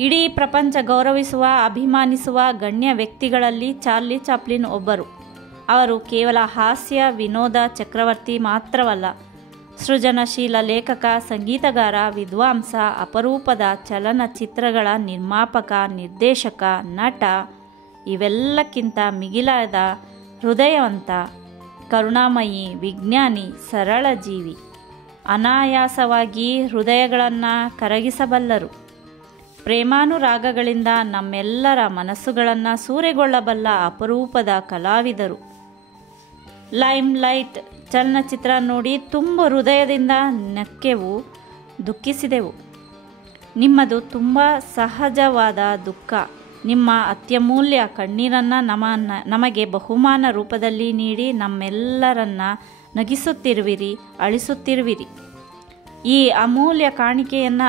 ಇಡೀ ಪ್ರಪಂಚ ಗೌರವಿಸುವ, ಅಭಿಮಾನಿಸುವ ಗಣ್ಯ ವ್ಯಕ್ತಿಗಳಲ್ಲಿ ಚಾರ್ಲಿ ಚಾಪ್ಲಿನ್ ಒಬ್ಬರು. ಅವರು ಕೇವಲ ಹಾಸ್ಯ ವಿನೋದ ಚಕ್ರವರ್ತಿ ಮಾತ್ರವಲ್ಲ, ಸೃಜನಶೀಲ ಲೇಖಕ, ಸಂಗೀತಗಾರ, ವಿದ್ವಾಂಸ, ಅಪರೂಪದ ಚಲನಚಿತ್ರಗಳ ನಿರ್ಮಾಪಕ, ನಿರ್ದೇಶಕ, ನಟ, ಇವೆಲ್ಲಕ್ಕಿಂತ ಮಿಗಿಲಾದ ಹೃದಯವಂತ, ಕರುಣಾಮಯಿ, ವಿಜ್ಞಾನಿ, ಸರಳ ಜೀವಿ. ಅನಾಯಾಸವಾಗಿ ಹೃದಯಗಳನ್ನು ಕರಗಿಸಬಲ್ಲರು. ಪ್ರೇಮಾನುರಾಗಗಳಿಂದ ನಮ್ಮೆಲ್ಲರ ಮನಸ್ಸುಗಳನ್ನು ಸೂರೆಗೊಳ್ಳಬಲ್ಲ ಅಪರೂಪದ ಕಲಾವಿದರು. ಲೈಮ್ ಲೈಟ್ ಚಲನಚಿತ್ರ ನೋಡಿ ತುಂಬ ಹೃದಯದಿಂದ ನಕ್ಕೆವು, ದುಃಖಿಸಿದೆವು. ನಿಮ್ಮದು ತುಂಬ ಸಹಜವಾದ ದುಃಖ. ನಿಮ್ಮ ಅತ್ಯಮೂಲ್ಯ ಕಣ್ಣೀರನ್ನು ನಮಗೆ ಬಹುಮಾನ ರೂಪದಲ್ಲಿ ನೀಡಿ ನಮ್ಮೆಲ್ಲರನ್ನ ನಗಿಸುತ್ತಿರುವಿರಿ, ಅಳಿಸುತ್ತಿರುವಿರಿ. ಈ ಅಮೂಲ್ಯ ಕಾಣಿಕೆಯನ್ನು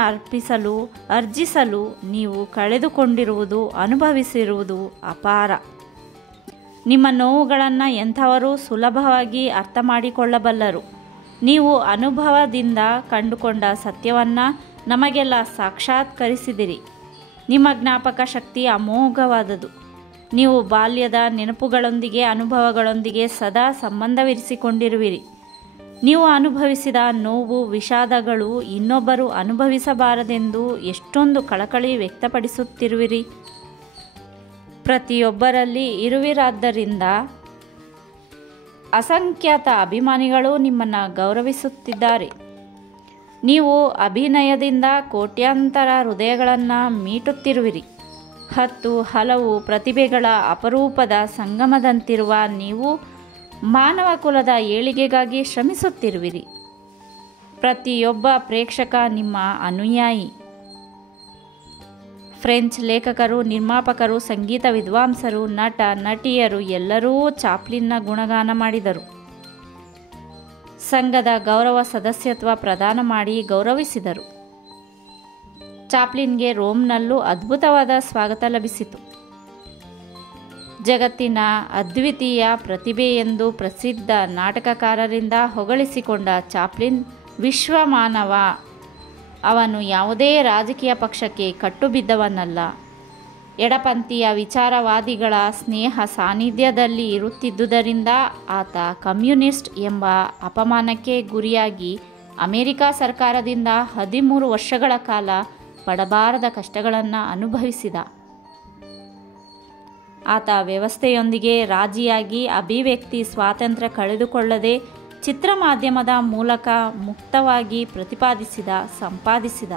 ಅರ್ಜಿಸಲು ನೀವು ಕಳೆದುಕೊಂಡಿರುವುದು, ಅನುಭವಿಸಿರುವುದು ಅಪಾರ. ನಿಮ್ಮ ನೋವುಗಳನ್ನು ಎಂಥವರು ಸುಲಭವಾಗಿ ಅರ್ಥ ಮಾಡಿಕೊಳ್ಳಬಲ್ಲರು. ನೀವು ಅನುಭವದಿಂದ ಕಂಡುಕೊಂಡ ಸತ್ಯವನ್ನು ನಮಗೆಲ್ಲ ಸಾಕ್ಷಾತ್ಕರಿಸಿದಿರಿ. ನಿಮ್ಮ ಜ್ಞಾಪಕ ಶಕ್ತಿ ಅಮೋಘವಾದುದು. ನೀವು ಬಾಲ್ಯದ ನೆನಪುಗಳೊಂದಿಗೆ, ಅನುಭವಗಳೊಂದಿಗೆ ಸದಾ ಸಂಬಂಧವಿರಿಸಿಕೊಂಡಿರುವಿರಿ. ನೀವು ಅನುಭವಿಸಿದ ನೋವು, ವಿಷಾದಗಳು ಇನ್ನೊಬ್ಬರು ಅನುಭವಿಸಬಾರದೆಂದು ಎಷ್ಟೊಂದು ಕಳಕಳಿ ವ್ಯಕ್ತಪಡಿಸುತ್ತಿರುವಿರಿ. ಪ್ರತಿಯೊಬ್ಬರಲ್ಲಿ ಇರುವಿರಾದ್ದರಿಂದ ಅಸಂಖ್ಯಾತ ಅಭಿಮಾನಿಗಳು ನಿಮ್ಮನ್ನು ಗೌರವಿಸುತ್ತಿದ್ದಾರೆ. ನೀವು ಅಭಿನಯದಿಂದ ಕೋಟ್ಯಾಂತರ ಹೃದಯಗಳನ್ನು ಮೀಟುತ್ತಿರುವಿರಿ. ಹಲವು ಪ್ರತಿಭೆಗಳ ಅಪರೂಪದ ಸಂಗಮದಂತಿರುವ ನೀವು ಮಾನವ ಕುಲದ ಏಳಿಗೆಗಾಗಿ ಶ್ರಮಿಸುತ್ತಿರುವಿರಿ. ಪ್ರತಿಯೊಬ್ಬ ಪ್ರೇಕ್ಷಕ ನಿಮ್ಮ ಅನುಯಾಯಿ. ಫ್ರೆಂಚ್ ಲೇಖಕರು, ನಿರ್ಮಾಪಕರು, ಸಂಗೀತ ವಿದ್ವಾಂಸರು, ನಟ ನಟಿಯರು ಎಲ್ಲರೂ ಚಾಪ್ಲಿನ್ನ ಗುಣಗಾನ ಮಾಡಿದರು. ಸಂಘದ ಗೌರವ ಸದಸ್ಯತ್ವ ಪ್ರದಾನ ಮಾಡಿ ಗೌರವಿಸಿದರು. ಚಾಪ್ಲಿನ್ಗೆ ರೋಮ್ನಲ್ಲೂ ಅದ್ಭುತವಾದ ಸ್ವಾಗತ ಲಭಿಸಿತು. ಜಗತ್ತಿನ ಅದ್ವಿತೀಯ ಪ್ರತಿಭೆ ಎಂದು ಪ್ರಸಿದ್ಧ ನಾಟಕಕಾರರಿಂದ ಹೊಗಳಿಸಿಕೊಂಡ ಚಾಪ್ಲಿನ್ ವಿಶ್ವಮಾನವ. ಅವನು ಯಾವುದೇ ರಾಜಕೀಯ ಪಕ್ಷಕ್ಕೆ ಕಟ್ಟುಬಿದ್ದವನಲ್ಲ. ಎಡಪಂಥೀಯ ವಿಚಾರವಾದಿಗಳ ಸ್ನೇಹ ಸಾನ್ನಿಧ್ಯದಲ್ಲಿ ಇರುತ್ತಿದ್ದುದರಿಂದ ಆತ ಕಮ್ಯುನಿಸ್ಟ್ ಎಂಬ ಅಪಮಾನಕ್ಕೆ ಗುರಿಯಾಗಿ ಅಮೆರಿಕ ಸರ್ಕಾರದಿಂದ 13 ವರ್ಷಗಳ ಕಾಲ ಪಡಬಾರದ ಕಷ್ಟಗಳನ್ನು ಅನುಭವಿಸಿದ. ಆತ ವ್ಯವಸ್ಥೆಯೊಂದಿಗೆ ರಾಜಿಯಾಗಿ ಅಭಿವ್ಯಕ್ತಿ ಸ್ವಾತಂತ್ರ್ಯ ಕಳೆದುಕೊಳ್ಳದೆ ಚಿತ್ರ ಮಾಧ್ಯಮದ ಮೂಲಕ ಮುಕ್ತವಾಗಿ ಸಂಪಾದಿಸಿದ.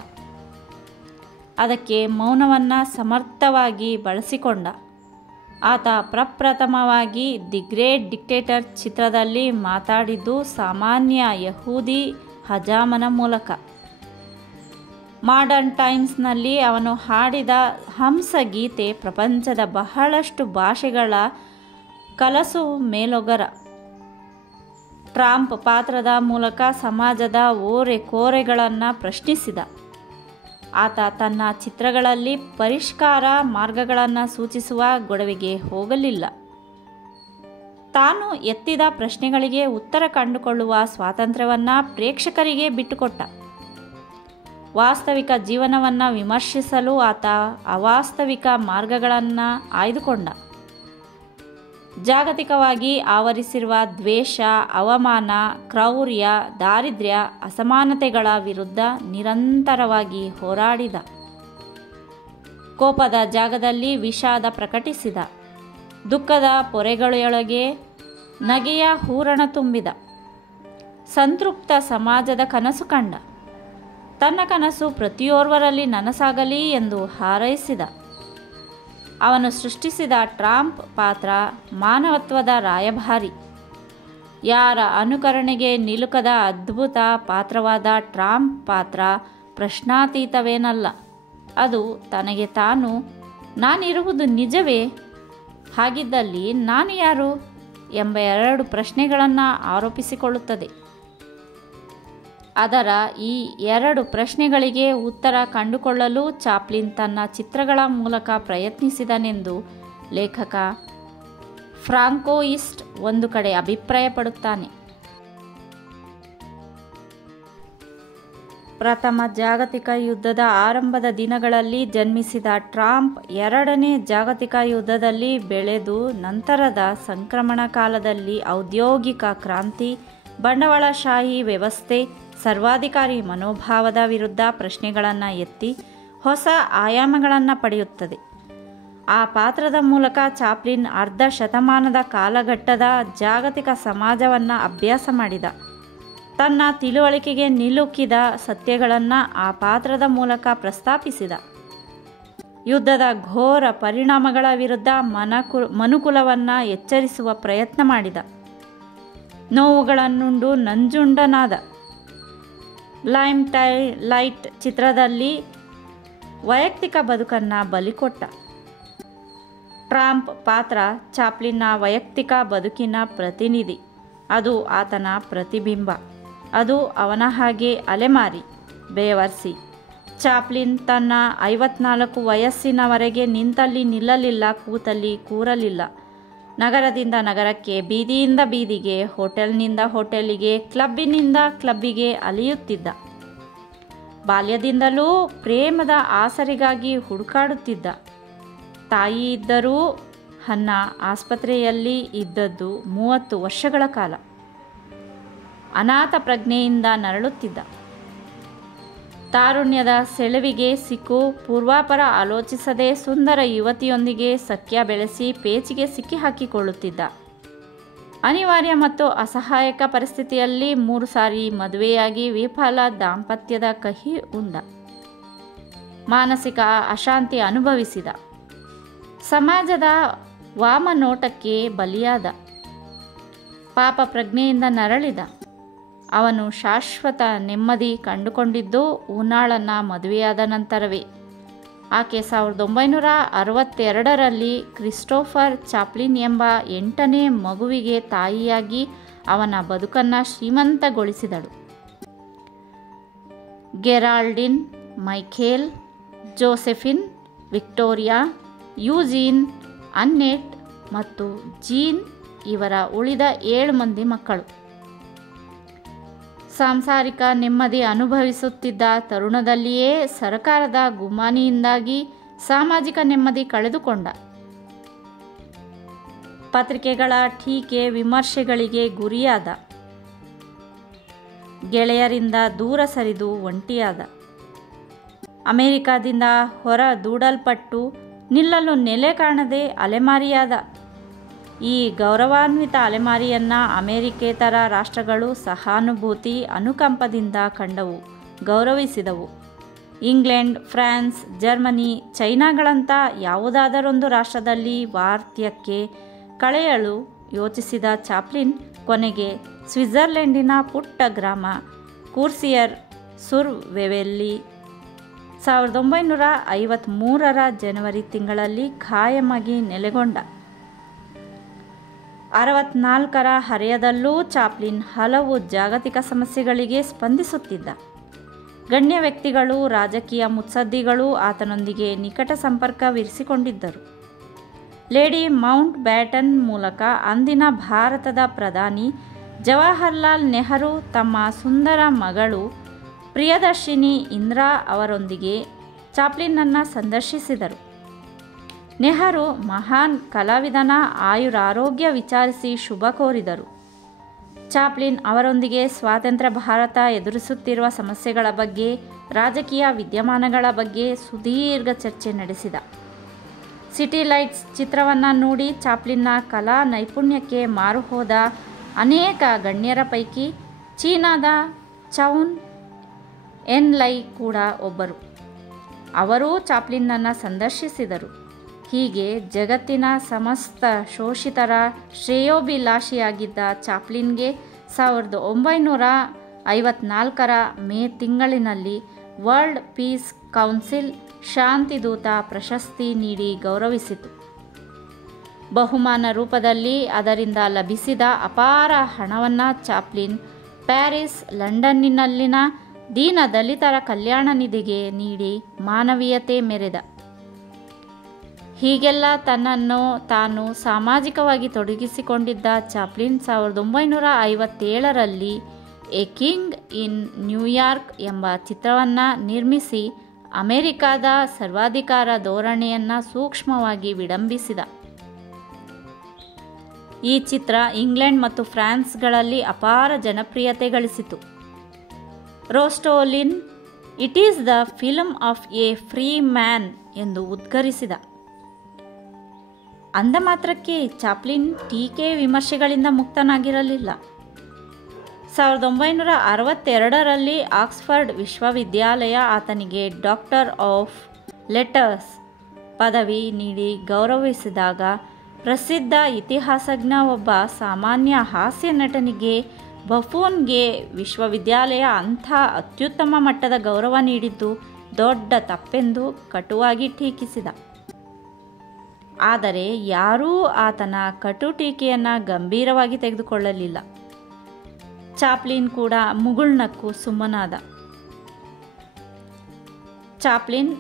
ಅದಕ್ಕೆ ಮೌನವನ್ನು ಸಮರ್ಥವಾಗಿ ಬಳಸಿಕೊಂಡ. ಆತ ಪ್ರಪ್ರಥಮವಾಗಿ ದಿ ಗ್ರೇಟ್ ಡಿಕ್ಟೇಟರ್ ಚಿತ್ರದಲ್ಲಿ ಮಾತಾಡಿದ್ದು ಸಾಮಾನ್ಯ ಯಹೂದಿ ಹಜಾಮನ ಮೂಲಕ. ಮಾಡರ್ನ್ ಟೈಮ್ಸ್ನಲ್ಲಿ ಅವನು ಹಾಡಿದ ಹಂಸಗೀತೆ ಪ್ರಪಂಚದ ಬಹಳಷ್ಟು ಭಾಷೆಗಳ ಕಲಸು ಮೇಲೊಗರ. ಟ್ರಂಪ್ ಪಾತ್ರದ ಮೂಲಕ ಸಮಾಜದ ಓರೆಕೋರೆಗಳನ್ನು ಪ್ರಶ್ನಿಸಿದ. ಆತ ತನ್ನ ಚಿತ್ರಗಳಲ್ಲಿ ಪರಿಷ್ಕಾರ ಮಾರ್ಗಗಳನ್ನು ಸೂಚಿಸುವ ಗೊಡವೆಗೆ ಹೋಗಲಿಲ್ಲ. ತಾನು ಎತ್ತಿದ ಪ್ರಶ್ನೆಗಳಿಗೆ ಉತ್ತರ ಕಂಡುಕೊಳ್ಳುವ ಸ್ವಾತಂತ್ರ್ಯವನ್ನು ಪ್ರೇಕ್ಷಕರಿಗೆ ಬಿಟ್ಟುಕೊಟ್ಟ. ವಾಸ್ತವಿಕ ಜೀವನವನ್ನು ವಿಮರ್ಶಿಸಲು ಆತ ಅವಾಸ್ತವಿಕ ಮಾರ್ಗಗಳನ್ನು ಆಯ್ದುಕೊಂಡ. ಜಾಗತಿಕವಾಗಿ ಆವರಿಸಿರುವ ದ್ವೇಷ, ಅವಮಾನ, ಕ್ರೌರ್ಯ, ದಾರಿದ್ರ್ಯ, ಅಸಮಾನತೆಗಳ ವಿರುದ್ಧ ನಿರಂತರವಾಗಿ ಹೋರಾಡಿದ. ಕೋಪದ ಜಾಗದಲ್ಲಿ ವಿಷಾದ ಪ್ರಕಟಿಸಿದ. ದುಃಖದ ಪೊರೆಗಳೊಳಗೆ ನಗೆಯ ಹೂರಣ ತುಂಬಿದ. ಸಂತೃಪ್ತ ಸಮಾಜದ ಕನಸು ಕಂಡ. ತನ್ನ ಕನಸು ಪ್ರತಿಯೋರ್ವರಲ್ಲಿ ನನಸಾಗಲಿ ಎಂದು ಹಾರೈಸಿದ. ಅವನು ಸೃಷ್ಟಿಸಿದ ಟ್ರಂಪ್ ಪಾತ್ರ ಮಾನವತ್ವದ ರಾಯಭಾರಿ. ಯಾರ ಅನುಕರಣೆಗೆ ನಿಲುಕದ ಅದ್ಭುತ ಪಾತ್ರವಾದ ಟ್ರಂಪ್ ಪಾತ್ರ ಪ್ರಶ್ನಾತೀತವೇನಲ್ಲ. ಅದು ತನಗೆ ತಾನು ನಾನಿರುವುದು ನಿಜವೇ? ಹಾಗಿದ್ದಲ್ಲಿ ನಾನು ಯಾರು ಎಂಬ 2 ಪ್ರಶ್ನೆಗಳನ್ನು ಆರೋಪಿಸಿಕೊಳ್ಳುತ್ತದೆ. ಅದರ ಈ 2 ಪ್ರಶ್ನೆಗಳಿಗೆ ಉತ್ತರ ಕಂಡುಕೊಳ್ಳಲು ಚಾಪ್ಲಿನ್ ತನ್ನ ಚಿತ್ರಗಳ ಮೂಲಕ ಪ್ರಯತ್ನಿಸಿದನೆಂದು ಲೇಖಕ ಫ್ರಾಂಕೋಯಿಸ್ಟ್ ಒಂದು ಕಡೆ ಅಭಿಪ್ರಾಯಪಡುತ್ತಾನೆ. ಪ್ರಥಮ ಜಾಗತಿಕ ಯುದ್ಧದ ಆರಂಭದ ದಿನಗಳಲ್ಲಿ ಜನ್ಮಿಸಿದ ಟ್ರಂಪ್ 2ನೇ ಜಾಗತಿಕ ಯುದ್ಧದಲ್ಲಿ ಬೆಳೆದು ನಂತರದ ಸಂಕ್ರಮಣ ಕಾಲದಲ್ಲಿ ಔದ್ಯೋಗಿಕ ಕ್ರಾಂತಿ, ಬಂಡವಾಳಶಾಹಿ ವ್ಯವಸ್ಥೆ, ಸರ್ವಾಧಿಕಾರಿ ಮನೋಭಾವದ ವಿರುದ್ಧ ಪ್ರಶ್ನೆಗಳನ್ನು ಎತ್ತಿ ಹೊಸ ಆಯಾಮಗಳನ್ನು ಪಡೆಯುತ್ತದೆ. ಆ ಪಾತ್ರದ ಮೂಲಕ ಚಾಪ್ಲಿನ್ ಅರ್ಧ ಶತಮಾನದ ಕಾಲಘಟ್ಟದ ಜಾಗತಿಕ ಸಮಾಜವನ್ನು ಅಭ್ಯಾಸ ಮಾಡಿದ. ತನ್ನ ತಿಳುವಳಿಕೆಗೆ ನಿಲುಕಿದ ಸತ್ಯಗಳನ್ನು ಆ ಪಾತ್ರದ ಮೂಲಕ ಪ್ರಸ್ತಾಪಿಸಿದ. ಯುದ್ಧದ ಘೋರ ಪರಿಣಾಮಗಳ ವಿರುದ್ಧ ಮನುಕುಲವನ್ನು ಎಚ್ಚರಿಸುವ ಪ್ರಯತ್ನ ಮಾಡಿದ. ನೋವುಗಳನ್ನುಂಡು ನಂಜುಂಡನಾದ. ಲೈಟ್ ಚಿತ್ರದಲ್ಲಿ ವೈಯಕ್ತಿಕ ಬದುಕನ್ನು ಬಲಿಕೊಟ್ಟ. ಟ್ರಂಪ್ ಪಾತ್ರ ಚಾಪ್ಲಿನ್ನ ವೈಯಕ್ತಿಕ ಬದುಕಿನ ಪ್ರತಿನಿಧಿ. ಅದು ಆತನ ಪ್ರತಿಬಿಂಬ. ಅದು ಅವನ ಹಾಗೆ ಅಲೆಮಾರಿ, ಬೇವರ್ಸಿ. ಚಾಪ್ಲಿನ್ ತನ್ನ 54 ವಯಸ್ಸಿನವರೆಗೆ ನಿಂತಲ್ಲಿ ನಿಲ್ಲಲಿಲ್ಲ, ಕೂತಲ್ಲಿ ಕೂರಲಿಲ್ಲ. ನಗರದಿಂದ ನಗರಕ್ಕೆ, ಬೀದಿಯಿಂದ ಬೀದಿಗೆ, ಹೋಟೆಲ್ನಿಂದ ಹೋಟೆಲಿಗೆ, ಕ್ಲಬ್ಬಿನಿಂದ ಕ್ಲಬ್ಬಿಗೆ ಅಲಿಯುತ್ತಿದ್ದ. ಬಾಲ್ಯದಿಂದಲೂ ಪ್ರೇಮದ ಆಸರೆಗಾಗಿ ಹುಡುಕಾಡುತ್ತಿದ್ದ. ತಾಯಿ ಇದ್ದರೂ ಹನ್ನ ಆಸ್ಪತ್ರೆಯಲ್ಲಿ ಇದ್ದದ್ದು 30 ವರ್ಷಗಳ ಕಾಲ. ಅನಾಥ ಪ್ರಜ್ಞೆಯಿಂದ ನರಳುತ್ತಿದ್ದ. ತಾರುಣ್ಯದ ಸೆಳವಿಗೆ ಸಿಕ್ಕು ಪೂರ್ವಾಪರ ಆಲೋಚಿಸದೆ ಸುಂದರ ಯುವತಿಯೊಂದಿಗೆ ಸಖ್ಯ ಬೆಳೆಸಿ ಪೇಚಿಗೆ ಸಿಕ್ಕಿಹಾಕಿಕೊಳ್ಳುತ್ತಿದ್ದ. ಅನಿವಾರ್ಯ ಮತ್ತು ಅಸಹಾಯಕ ಪರಿಸ್ಥಿತಿಯಲ್ಲಿ 3 ಸಾರಿ ಮದುವೆಯಾಗಿ ವಿಫಲ ದಾಂಪತ್ಯದ ಕಹಿ ಉಂಡ. ಮಾನಸಿಕ ಅಶಾಂತಿ ಅನುಭವಿಸಿದ. ಸಮಾಜದ ವಾಮನೋಟಕ್ಕೆ ಬಲಿಯಾದ. ಪಾಪ ಪ್ರಜ್ಞೆಯಿಂದ ನರಳಿದ. ಅವನು ಶಾಶ್ವತ ನೆಮ್ಮದಿ ಕಂಡುಕೊಂಡಿದ್ದು ಊನಾಳನ್ನು ಮದುವೆಯಾದ ನಂತರವೇ. ಆಕೆ 1962ರಲ್ಲಿ ಕ್ರಿಸ್ಟೋಫರ್ ಚಾಪ್ಲಿನ್ ಎಂಬ 8ನೇ ಮಗುವಿಗೆ ತಾಯಿಯಾಗಿ ಅವನ ಬದುಕನ್ನು ಶ್ರೀಮಂತಗೊಳಿಸಿದಳು. ಗೆರಾಲ್ಡಿನ್, ಮೈಖೇಲ್, ಜೋಸೆಫಿನ್, ವಿಕ್ಟೋರಿಯಾ, ಯೂಜೀನ್, ಅನ್ನೆಟ್ ಮತ್ತು ಜೀನ್ ಇವರ ಉಳಿದ 7 ಮಂದಿ ಮಕ್ಕಳು. ಸಾಂಸಾರಿಕ ನೆಮ್ಮದಿ ಅನುಭವಿಸುತ್ತಿದ್ದ ತರುಣದಲ್ಲಿಯೇ ಸರಕಾರದ ಗುಮಾನಿಯಿಂದಾಗಿ ಸಾಮಾಜಿಕ ನೆಮ್ಮದಿ ಕಳೆದುಕೊಂಡ. ಪತ್ರಿಕೆಗಳ ಟೀಕೆ ವಿಮರ್ಶೆಗಳಿಗೆ ಗುರಿಯಾದ. ಗೆಳೆಯರಿಂದ ದೂರ ಸರಿದು ಒಂಟಿಯಾದ. ಅಮೆರಿಕದಿಂದ ಹೊರ ದೂಡಲ್ಪಟ್ಟು ನಿಲ್ಲಲು ನೆಲೆ ಕಾಣದೆ ಅಲೆಮಾರಿಯಾದ. ಈ ಗೌರವಾನ್ವಿತ ಅಲೆಮಾರಿಯನ್ನು ಅಮೆರಿಕೇತರ ರಾಷ್ಟ್ರಗಳು ಸಹಾನುಭೂತಿ, ಅನುಕಂಪದಿಂದ ಕಂಡವು, ಗೌರವಿಸಿದವು. ಇಂಗ್ಲೆಂಡ್, ಫ್ರಾನ್ಸ್, ಜರ್ಮನಿ, ಚೈನಾಗಳಂಥ ಯಾವುದಾದರೊಂದು ರಾಷ್ಟ್ರದಲ್ಲಿ ವಾರ್ತ್ಯಕ್ಕೆ ಕಳೆಯಲು ಯೋಚಿಸಿದ ಚಾಪ್ಲಿನ್ ಕೊನೆಗೆ ಸ್ವಿಟ್ಜರ್ಲೆಂಡಿನ ಪುಟ್ಟ ಗ್ರಾಮ ಕೂರ್ಸಿಯರ್ ಸುರ್ವೆಯಲ್ಲಿ 1953ರ ಜನವರಿ ತಿಂಗಳಲ್ಲಿ ಖಾಯಮಾಗಿ ನೆಲೆಗೊಂಡ. 64ರ ಹರೆಯದಲ್ಲೂ ಚಾಪ್ಲಿನ್ ಹಲವು ಜಾಗತಿಕ ಸಮಸ್ಯೆಗಳಿಗೆ ಸ್ಪಂದಿಸುತ್ತಿದ್ದ. ಗಣ್ಯ ವ್ಯಕ್ತಿಗಳು, ರಾಜಕೀಯ ಮುತ್ಸದ್ದಿಗಳು ಆತನೊಂದಿಗೆ ನಿಕಟ ಸಂಪರ್ಕವಿರಿಸಿಕೊಂಡಿದ್ದರು. ಲೇಡಿ ಮೌಂಟ್ ಬ್ಯಾಟನ್ ಮೂಲಕ ಅಂದಿನ ಭಾರತದ ಪ್ರಧಾನಿ ಜವಾಹರ್ಲಾಲ್ ನೆಹರು ತಮ್ಮ ಸುಂದರ ಮಗಳು ಪ್ರಿಯದರ್ಶಿನಿ ಇಂದಿರಾ ಅವರೊಂದಿಗೆ ಚಾಪ್ಲಿನ್ನನ್ನು ಸಂದರ್ಶಿಸಿದರು. ನೆಹರು ಮಹಾನ್ ಕಲಾವಿದನ ಆಯುರಾರೋಗ್ಯ ವಿಚಾರಿಸಿ ಶುಭ ಕೋರಿದರು. ಚಾಪ್ಲಿನ್ ಅವರೊಂದಿಗೆ ಸ್ವಾತಂತ್ರ್ಯ ಭಾರತ ಎದುರಿಸುತ್ತಿರುವ ಸಮಸ್ಯೆಗಳ ಬಗ್ಗೆ, ರಾಜಕೀಯ ವಿದ್ಯಮಾನಗಳ ಬಗ್ಗೆ ಸುದೀರ್ಘ ಚರ್ಚೆ ನಡೆಸಿದ. ಸಿಟಿ ಲೈಟ್ಸ್ ಚಿತ್ರವನ್ನು ನೋಡಿ ಚಾಪ್ಲಿನ್ನ ಕಲಾ ನೈಪುಣ್ಯಕ್ಕೆ ಮಾರುಹೋದ ಅನೇಕ ಗಣ್ಯರ ಪೈಕಿ ಚೀನಾದ ಚೌನ್ ಎನ್ ಲೈ ಕೂಡ ಒಬ್ಬರು. ಅವರೂ ಚಾಪ್ಲಿನ್ನನ್ನು ಸಂದರ್ಶಿಸಿದರು. ಹೀಗೆ ಜಗತ್ತಿನ ಸಮಸ್ತ ಶೋಷಿತರ ಶ್ರೇಯೋಭಿಲಾಷಿಯಾಗಿದ್ದ ಚಾಪ್ಲಿನ್ಗೆ 1954 ಮೇ ತಿಂಗಳಿನಲ್ಲಿ ವರ್ಲ್ಡ್ ಪೀಸ್ ಕೌನ್ಸಿಲ್ ಶಾಂತಿದೂತ ಪ್ರಶಸ್ತಿ ನೀಡಿ ಗೌರವಿಸಿತು. ಬಹುಮಾನ ರೂಪದಲ್ಲಿ ಅದರಿಂದ ಲಭಿಸಿದ ಅಪಾರ ಹಣವನ್ನು ಚಾಪ್ಲಿನ್ ಪ್ಯಾರಿಸ್, ಲಂಡನ್ನಿನಲ್ಲಿನ ದೀನ ದಲಿತರ ಕಲ್ಯಾಣ ನಿಧಿಗೆ ನೀಡಿ ಮಾನವೀಯತೆ ಮೆರೆದ. ಹೀಗೆಲ್ಲ ತನ್ನನ್ನು ತಾನು ಸಾಮಾಜಿಕವಾಗಿ ತೊಡಗಿಸಿಕೊಂಡಿದ್ದ ಚಾಪ್ಲಿನ್ 1957ರಲ್ಲಿ ಎ ಕಿಂಗ್ ಇನ್ ನ್ಯೂಯಾರ್ಕ್ ಎಂಬ ಚಿತ್ರವನ್ನು ನಿರ್ಮಿಸಿ ಅಮೆರಿಕಾದ ಸರ್ವಾಧಿಕಾರ ಧೋರಣೆಯನ್ನು ಸೂಕ್ಷ್ಮವಾಗಿ ವಿಡಂಬಿಸಿದ. ಈ ಚಿತ್ರ ಇಂಗ್ಲೆಂಡ್ ಮತ್ತು ಫ್ರಾನ್ಸ್ಗಳಲ್ಲಿ ಅಪಾರ ಜನಪ್ರಿಯತೆ ಗಳಿಸಿತು. ರೋಸ್ಟೋಲಿನ್ it is the film of a free man ಎಂದು ಉದ್ಘರಿಸಿದ. ಅಂದ ಮಾತ್ರಕ್ಕೆ ಚಾಪ್ಲಿನ್ ಟೀಕೆ ವಿಮರ್ಶೆಗಳಿಂದ ಮುಕ್ತನಾಗಿರಲಿಲ್ಲ. 1962ರಲ್ಲಿ ಆಕ್ಸ್ಫರ್ಡ್ ವಿಶ್ವವಿದ್ಯಾಲಯ ಆತನಿಗೆ ಡಾಕ್ಟರ್ ಆಫ್ ಲೆಟರ್ಸ್ ಪದವಿ ನೀಡಿ ಗೌರವಿಸಿದಾಗ ಪ್ರಸಿದ್ಧ ಇತಿಹಾಸಜ್ಞ ಒಬ್ಬ ಸಾಮಾನ್ಯ ಹಾಸ್ಯ ನಟನಿಗೆ ಬಫೂನ್ಗೆ ವಿಶ್ವವಿದ್ಯಾಲಯ ಅಂಥ ಅತ್ಯುತ್ತಮ ಮಟ್ಟದ ಗೌರವ ನೀಡಿದ್ದು ದೊಡ್ಡ ತಪ್ಪೆಂದು ಕಟುವಾಗಿ ಟೀಕಿಸಿದ. ಆದರೆ ಯಾರೂ ಆತನ ಕಟು ಟೀಕೆಯನ್ನು ಗಂಭೀರವಾಗಿ ತೆಗೆದುಕೊಳ್ಳಲಿಲ್ಲ. ಚಾಪ್ಲಿನ್ ಕೂಡ ಮುಗುಳ್ನಕ್ಕು ಸುಮ್ಮನಾದ. Chaplin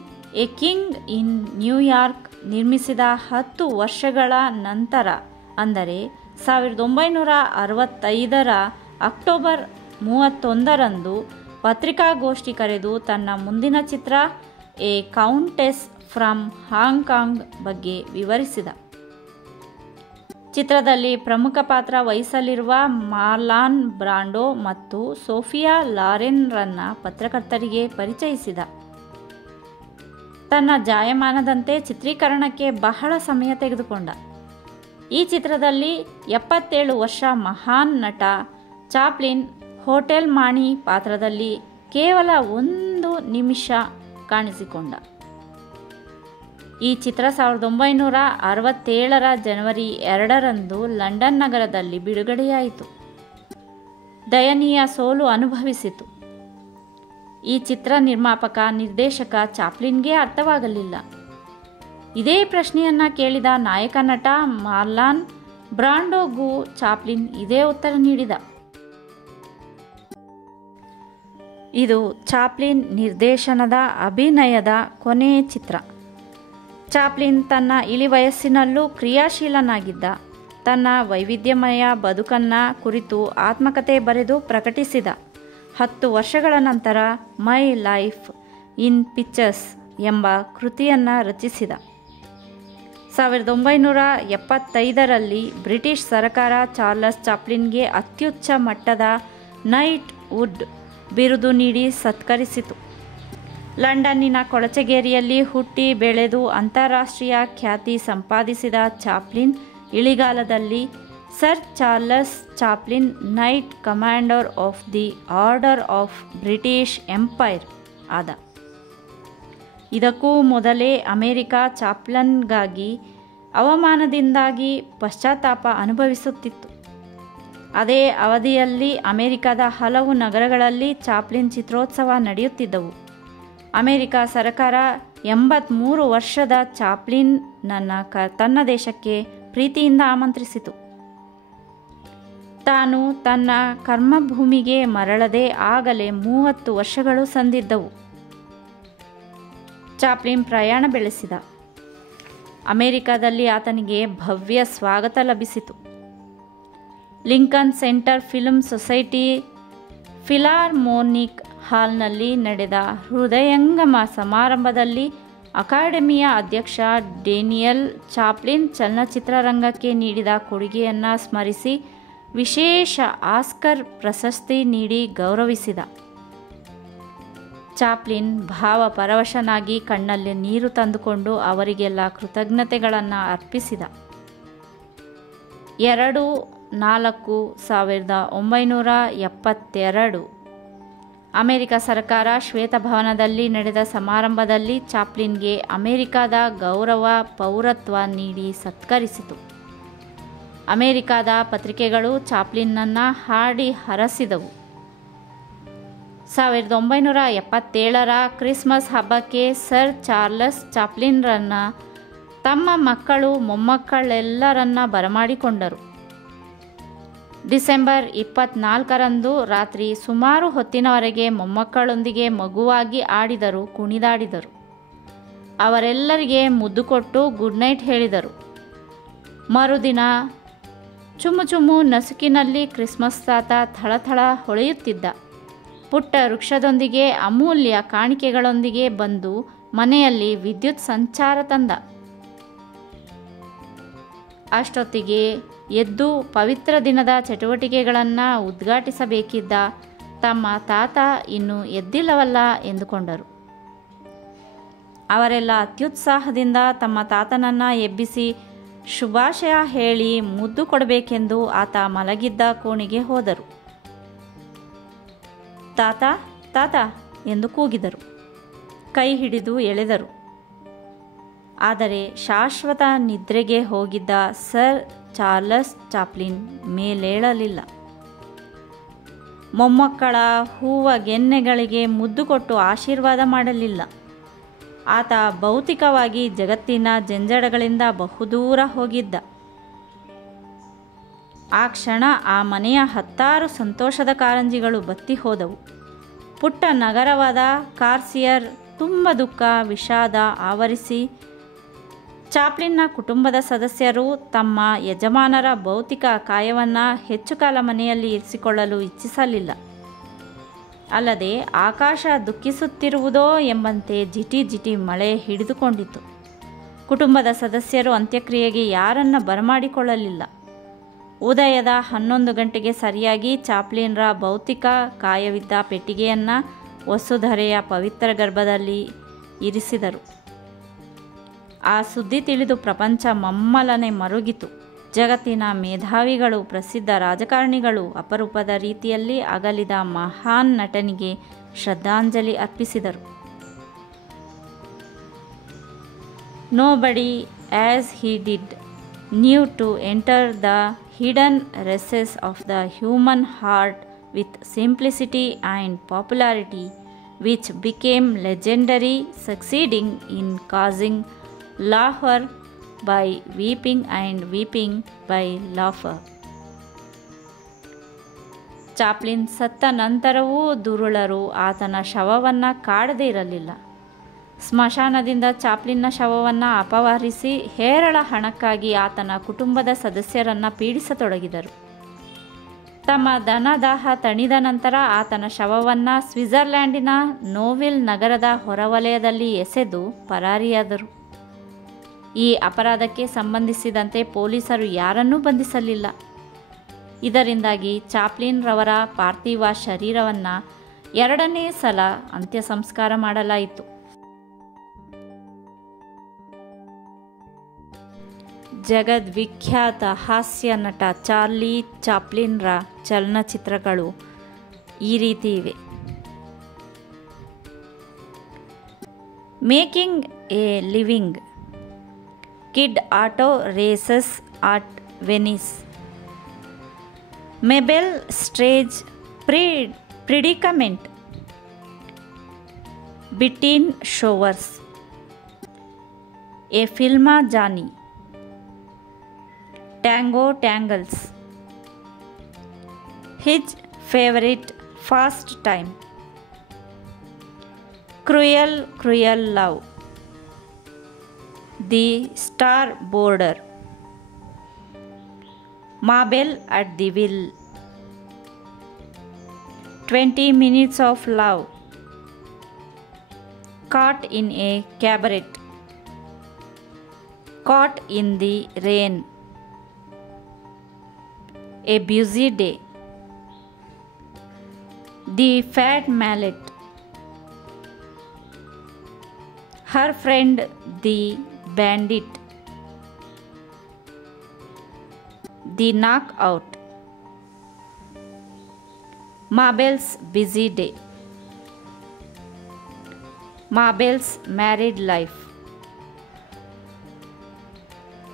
a king in New York ನಿರ್ಮಿಸಿದ 10 ವರ್ಷಗಳ ನಂತರ ಅಂದರೆ 1965ರ ಅಕ್ಟೋಬರ್ 31ರಂದು ಪತ್ರಿಕಾಗೋಷ್ಠಿ ಕರೆದು ತನ್ನ ಮುಂದಿನ ಚಿತ್ರ ಎ ಕೌಂಟೆಸ್ ಫ್ರಮ್ ಹಾಂಗ್ಕಾಂಗ್ ಬಗ್ಗೆ ವಿವರಿಸಿದ. ಚಿತ್ರದಲ್ಲಿ ಪ್ರಮುಖ ಪಾತ್ರ ವಹಿಸಲಿರುವ ಮಾರ್ಲಾನ್ ಬ್ರಾಂಡೋ ಮತ್ತು ಸೋಫಿಯಾ ಲಾರೆನ್ರನ್ನ ಪತ್ರಕರ್ತರಿಗೆ ಪರಿಚಯಿಸಿದ. ತನ್ನ ಜಾಯಮಾನದಂತೆ ಚಿತ್ರೀಕರಣಕ್ಕೆ ಬಹಳ ಸಮಯ ತೆಗೆದುಕೊಂಡ. ಈ ಚಿತ್ರದಲ್ಲಿ 77 ವರ್ಷ ಮಹಾನ್ ನಟ ಚಾಪ್ಲಿನ್ ಹೋಟೆಲ್ ಮಾಣಿ ಪಾತ್ರದಲ್ಲಿ ಕೇವಲ 1 ನಿಮಿಷ ಕಾಣಿಸಿಕೊಂಡ. ಈ ಚಿತ್ರ 1967ರ ಜನವರಿ 2ರಂದು ಲಂಡನ್ ನಗರದಲ್ಲಿ ಬಿಡುಗಡೆಯಾಯಿತು. ದಯನೀಯ ಸೋಲು ಅನುಭವಿಸಿತು. ಈ ಚಿತ್ರ ನಿರ್ಮಾಪಕ ನಿರ್ದೇಶಕ ಚಾಪ್ಲಿನ್ಗೆ ಅರ್ಥವಾಗಲಿಲ್ಲ. ಇದೇ ಪ್ರಶ್ನೆಯನ್ನು ಕೇಳಿದ ನಾಯಕ ನಟ ಮಾರ್ಲಾನ್ ಬ್ರಾಂಡೋಗೂ ಚಾಪ್ಲಿನ್ ಇದೇ ಉತ್ತರ ನೀಡಿದ. ಇದು ಚಾಪ್ಲಿನ್ ನಿರ್ದೇಶನದ ಅಭಿನಯದ ಕೊನೆಯ ಚಿತ್ರ. ಚಾಪ್ಲಿನ್ ತನ್ನ ಇಳಿವಯಸ್ಸಿನಲ್ಲೂ ಕ್ರಿಯಾಶೀಲನಾಗಿದ್ದ. ತನ್ನ ವೈವಿಧ್ಯಮಯ ಬದುಕನ್ನು ಕುರಿತು ಆತ್ಮಕಥೆ ಬರೆದು ಪ್ರಕಟಿಸಿದ. 10 ವರ್ಷಗಳ ನಂತರ ಮೈ ಲೈಫ್ ಇನ್ ಪಿಕ್ಚರ್ಸ್ ಎಂಬ ಕೃತಿಯನ್ನು ರಚಿಸಿದ. 1975ರಲ್ಲಿ ಬ್ರಿಟಿಷ್ ಸರ್ಕಾರ ಚಾರ್ಲಸ್ ಚಾಪ್ಲಿನ್ಗೆ ಅತ್ಯುಚ್ಚ ಮಟ್ಟದ ನೈಟ್ ವುಡ್ ಬಿರುದು ನೀಡಿ ಸತ್ಕರಿಸಿತು. ಲಂಡನ್ನಿನ ಕೊಳಚೆಗೇರಿಯಲ್ಲಿ ಹುಟ್ಟಿ ಬೆಳೆದು ಅಂತಾರಾಷ್ಟ್ರೀಯ ಖ್ಯಾತಿ ಸಂಪಾದಿಸಿದ Chaplin ಇಳಿಗಾಲದಲ್ಲಿ sir Charles Chaplin night commander of the order of British empire ಆದ. ಇದಕ್ಕೂ ಮೊದಲೇ ಅಮೆರಿಕ ಚಾಪ್ಲಿನ್ಗಾಗಿ ಅವಮಾನದಿಂದಾಗಿ ಪಶ್ಚಾತ್ತಾಪ ಅನುಭವಿಸುತ್ತಿತ್ತು. ಅದೇ ಅವಧಿಯಲ್ಲಿ ಅಮೆರಿಕದ ಹಲವು ನಗರಗಳಲ್ಲಿ ಚಾಪ್ಲಿನ್ ಚಿತ್ರೋತ್ಸವ ನಡೆಯುತ್ತಿದ್ದವು. ಅಮೆರಿಕ ಸರ್ಕಾರ 83 ವರ್ಷದ ಚಾಪ್ಲಿನ್ನನ್ನು ತನ್ನ ದೇಶಕ್ಕೆ ಪ್ರೀತಿಯಿಂದ ಆಮಂತ್ರಿಸಿತು. ತಾನು ತನ್ನ ಕರ್ಮಭೂಮಿಗೆ ಮರಳದೆ ಆಗಲೇ 30 ವರ್ಷಗಳು ಸಂದಿದ್ದವು. ಚಾಪ್ಲಿನ್ ಪ್ರಯಾಣ ಬೆಳೆಸಿದ. ಅಮೆರಿಕದಲ್ಲಿ ಆತನಿಗೆ ಭವ್ಯ ಸ್ವಾಗತ ಲಭಿಸಿತು. ಲಿಂಕನ್ ಸೆಂಟರ್ ಫಿಲ್ಮ್ ಸೊಸೈಟಿ ಫಿಲಾರ್ಮೋನಿಕ್ ಹಾಲ್ನಲ್ಲಿ ನಡೆದ ಹೃದಯಂಗಮ ಸಮಾರಂಭದಲ್ಲಿ ಅಕಾಡೆಮಿಯ ಅಧ್ಯಕ್ಷ ಡೇನಿಯಲ್ ಚಾಪ್ಲಿನ್ ಚಲನಚಿತ್ರರಂಗಕ್ಕೆ ನೀಡಿದ ಕೊಡುಗೆಯನ್ನು ಸ್ಮರಿಸಿ ವಿಶೇಷ ಆಸ್ಕರ್ ಪ್ರಶಸ್ತಿ ನೀಡಿ ಗೌರವಿಸಿದ. ಚಾಪ್ಲಿನ್ ಭಾವಪರವಶನಾಗಿ ಕಣ್ಣಲ್ಲಿ ನೀರು ತಂದುಕೊಂಡು ಅವರಿಗೆಲ್ಲ ಕೃತಜ್ಞತೆಗಳನ್ನು ಅರ್ಪಿಸಿದ. 2/4/1972 ಅಮೆರಿಕ ಸರ್ಕಾರ ಶ್ವೇತಭವನದಲ್ಲಿ ನಡೆದ ಸಮಾರಂಭದಲ್ಲಿ ಚಾಪ್ಲಿನ್ಗೆ ಅಮೆರಿಕದ ಗೌರವ ಪೌರತ್ವ ನೀಡಿ ಸತ್ಕರಿಸಿತು. ಅಮೆರಿಕದ ಪತ್ರಿಕೆಗಳು ಚಾಪ್ಲಿನ್ನನ್ನು ಹಾಡಿ ಹರಸಿದವು. 1977ರ ಕ್ರಿಸ್ಮಸ್ ಹಬ್ಬಕ್ಕೆ ಸರ್ ಚಾರ್ಲಸ್ ಚಾಪ್ಲಿನ್ರನ್ನು ತಮ್ಮ ಮಕ್ಕಳು ಮೊಮ್ಮಕ್ಕಳೆಲ್ಲರನ್ನ ಬರಮಾಡಿಕೊಂಡರು. ಡಿಸೆಂಬರ್ 24ರಂದು ರಾತ್ರಿ ಸುಮಾರು ಹೊತ್ತಿನವರೆಗೆ ಮೊಮ್ಮಕ್ಕಳೊಂದಿಗೆ ಮಗುವಾಗಿ ಆಡಿದರು, ಕುಣಿದಾಡಿದರು. ಅವರೆಲ್ಲರಿಗೆ ಮುದ್ದು ಕೊಟ್ಟು ಗುಡ್ ನೈಟ್ ಹೇಳಿದರು. ಮರುದಿನ ಚುಮ್ಮು ನಸುಕಿನಲ್ಲಿ ಕ್ರಿಸ್ಮಸ್ ತಾತ ಥಳಥಳ ಹೊಳೆಯುತ್ತಿದ್ದ. ಪುಟ್ಟ ವೃಕ್ಷದೊಂದಿಗೆ ಅಮೂಲ್ಯ ಕಾಣಿಕೆಗಳೊಂದಿಗೆ ಬಂದು ಮನೆಯಲ್ಲಿ ವಿದ್ಯುತ್ ಸಂಚಾರ ತಂದ. ಅಷ್ಟೊತ್ತಿಗೆ ಎದ್ದು ಪವಿತ್ರ ದಿನದ ಚಟುವಟಿಕೆಗಳನ್ನು ಉದ್ಘಾಟಿಸಬೇಕಿದ್ದ ತಮ್ಮ ತಾತ ಇನ್ನೂ ಎದ್ದಿಲ್ಲವಲ್ಲ ಎಂದುಕೊಂಡರು. ಅವರೆಲ್ಲ ಅತ್ಯುತ್ಸಾಹದಿಂದ ತಮ್ಮ ತಾತನನ್ನು ಎಬ್ಬಿಸಿ ಶುಭಾಶಯ ಹೇಳಿ ಮುದ್ದು ಕೊಡಬೇಕೆಂದು ಆತ ಮಲಗಿದ್ದ ಕೋಣೆಗೆ ಹೋದರು. ತಾತ ತಾತ ಎಂದು ಕೂಗಿದರು. ಕೈ ಹಿಡಿದು ಎಳೆದರು. ಆದರೆ ಶಾಶ್ವತ ನಿದ್ರೆಗೆ ಹೋಗಿದ್ದ ಸರ್ ಚಾರ್ಲಸ್ ಚಾಪ್ಲಿನ್ ಮೇಲೇಳಲಿಲ್ಲ. ಮೊಮ್ಮಕ್ಕಳ ಹೂವಗೆನ್ನೆಗಳಿಗೆ ಮುದ್ದು ಕೊಟ್ಟು ಆಶೀರ್ವಾದ ಮಾಡಲಿಲ್ಲ. ಆತ ಭೌತಿಕವಾಗಿ ಜಗತ್ತಿನ ಜಂಜಡಗಳಿಂದ ಬಹುದೂರ ಹೋಗಿದ್ದ. ಆ ಕ್ಷಣ ಆ ಮನೆಯ 10 ಸಂತೋಷದ ಕಾರಂಜಿಗಳು ಬತ್ತಿ ಹೋದವು. ಪುಟ್ಟ ನಗರವಾದ ಕಾರ್ಸಿಯರ್ ತುಂಬ ದುಃಖ ವಿಷಾದ ಆವರಿಸಿ ಚಾಪ್ಲಿನ್ನ ಕುಟುಂಬದ ಸದಸ್ಯರು ತಮ್ಮ ಯಜಮಾನರ ಭೌತಿಕ ಕಾಯವನ್ನು ಹೆಚ್ಚು ಕಾಲ ಮನೆಯಲ್ಲಿ ಇರಿಸಿಕೊಳ್ಳಲು ಇಚ್ಛಿಸಲಿಲ್ಲ. ಅಲ್ಲದೆ ಆಕಾಶ ದುಃಖಿಸುತ್ತಿರುವುದೋ ಎಂಬಂತೆ ಜಿಟಿ ಜಿಟಿ ಮಳೆ ಹಿಡಿದುಕೊಂಡಿತು. ಕುಟುಂಬದ ಸದಸ್ಯರು ಅಂತ್ಯಕ್ರಿಯೆಗೆ ಯಾರನ್ನ ಬರಮಾಡಿಕೊಳ್ಳಲಿಲ್ಲ. ಉದಯದ 11 ಗಂಟೆಗೆ ಸರಿಯಾಗಿ ಚಾಪ್ಲಿನ್ರ ಭೌತಿಕ ಕಾಯವಿದ್ದ ಪೆಟ್ಟಿಗೆಯನ್ನು ವಸುಧರೆಯ ಪವಿತ್ರ ಗರ್ಭದಲ್ಲಿ ಇರಿಸಿದರು. ಆ ಸುದ್ದಿ ತಿಳಿದು ಪ್ರಪಂಚ ಮಮ್ಮಲನೆ ಮರುಗಿತು. ಜಗತ್ತಿನ ಮೇಧಾವಿಗಳು, ಪ್ರಸಿದ್ಧ ರಾಜಕಾರಣಿಗಳು ಅಪರೂಪದ ರೀತಿಯಲ್ಲಿ ಅಗಲಿದ ಮಹಾನ್ ನಟನಿಗೆ ಶ್ರದ್ಧಾಂಜಲಿ ಅರ್ಪಿಸಿದರು. Nobody as he did knew to enter the hidden recesses of the human heart with simplicity and popularity, which became legendary, succeeding in causing laughter by weeping and weeping by laughter. Chaplin ಸತ್ತ ನಂತರವೂ ದುರುಳರು ಆತನ ಶವವನ್ನು ಕಾಡದೇ ಇರಲಿಲ್ಲ. ಸ್ಮಶಾನದಿಂದ ಚಾಪ್ಲಿನ್ನ ಶವವನ್ನು ಅಪಹರಿಸಿ ಹೇರಳ ಹಣಕ್ಕಾಗಿ ಆತನ ಕುಟುಂಬದ ಸದಸ್ಯರನ್ನು ಪೀಡಿಸತೊಡಗಿದರು. ತಮ್ಮ ಧನದಾಹ ತಣಿದ ನಂತರ ಆತನ ಶವವನ್ನು ಸ್ವಿಟ್ಜರ್ಲ್ಯಾಂಡಿನ ನೋವಿಲ್ ನಗರದ ಹೊರವಲಯದಲ್ಲಿ ಎಸೆದು ಪರಾರಿಯಾದರು. ಈ ಅಪರಾಧಕ್ಕೆ ಸಂಬಂಧಿಸಿದಂತೆ ಪೊಲೀಸರು ಯಾರನ್ನೂ ಬಂಧಿಸಲಿಲ್ಲ. ಇದರಿಂದಾಗಿ ಚಾಪ್ಲಿನ್ ರವರ ಪಾರ್ಥಿವ ಶರೀರವನ್ನು 2ನೇ ಸಲ ಅಂತ್ಯ ಸಂಸ್ಕಾರ ಮಾಡಲಾಯಿತು. ಜಗದ್ವಿಖ್ಯಾತ ಹಾಸ್ಯ ನಟ ಚಾರ್ಲಿ ಚಾಪ್ಲಿನ್ರ ಚಲನಚಿತ್ರಗಳು ಈ ರೀತಿ ಇವೆ. Making a living, kid auto races at Venice, Mabel strange predicament, between showers, a film Johnnie, tango tangles, his favourite fast time, cruel cruel love, the star boarder, Mabel at the wheel, 20 minutes of love, caught in a cabaret, caught in the rain, a busy day, the fat mallet, her friend the bandit, the knockout, Mabel's busy day. Mabel's Married Life,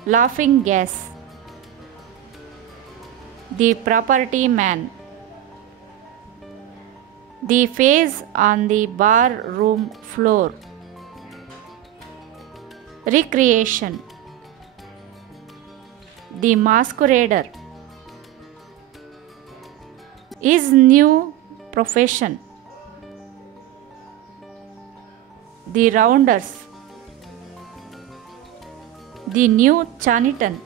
Laughing Gas, The Property Man, The Face on the Bar Room Floor, Recreation, The Masquerader, His New Profession, The Rounders, The New Chanitan,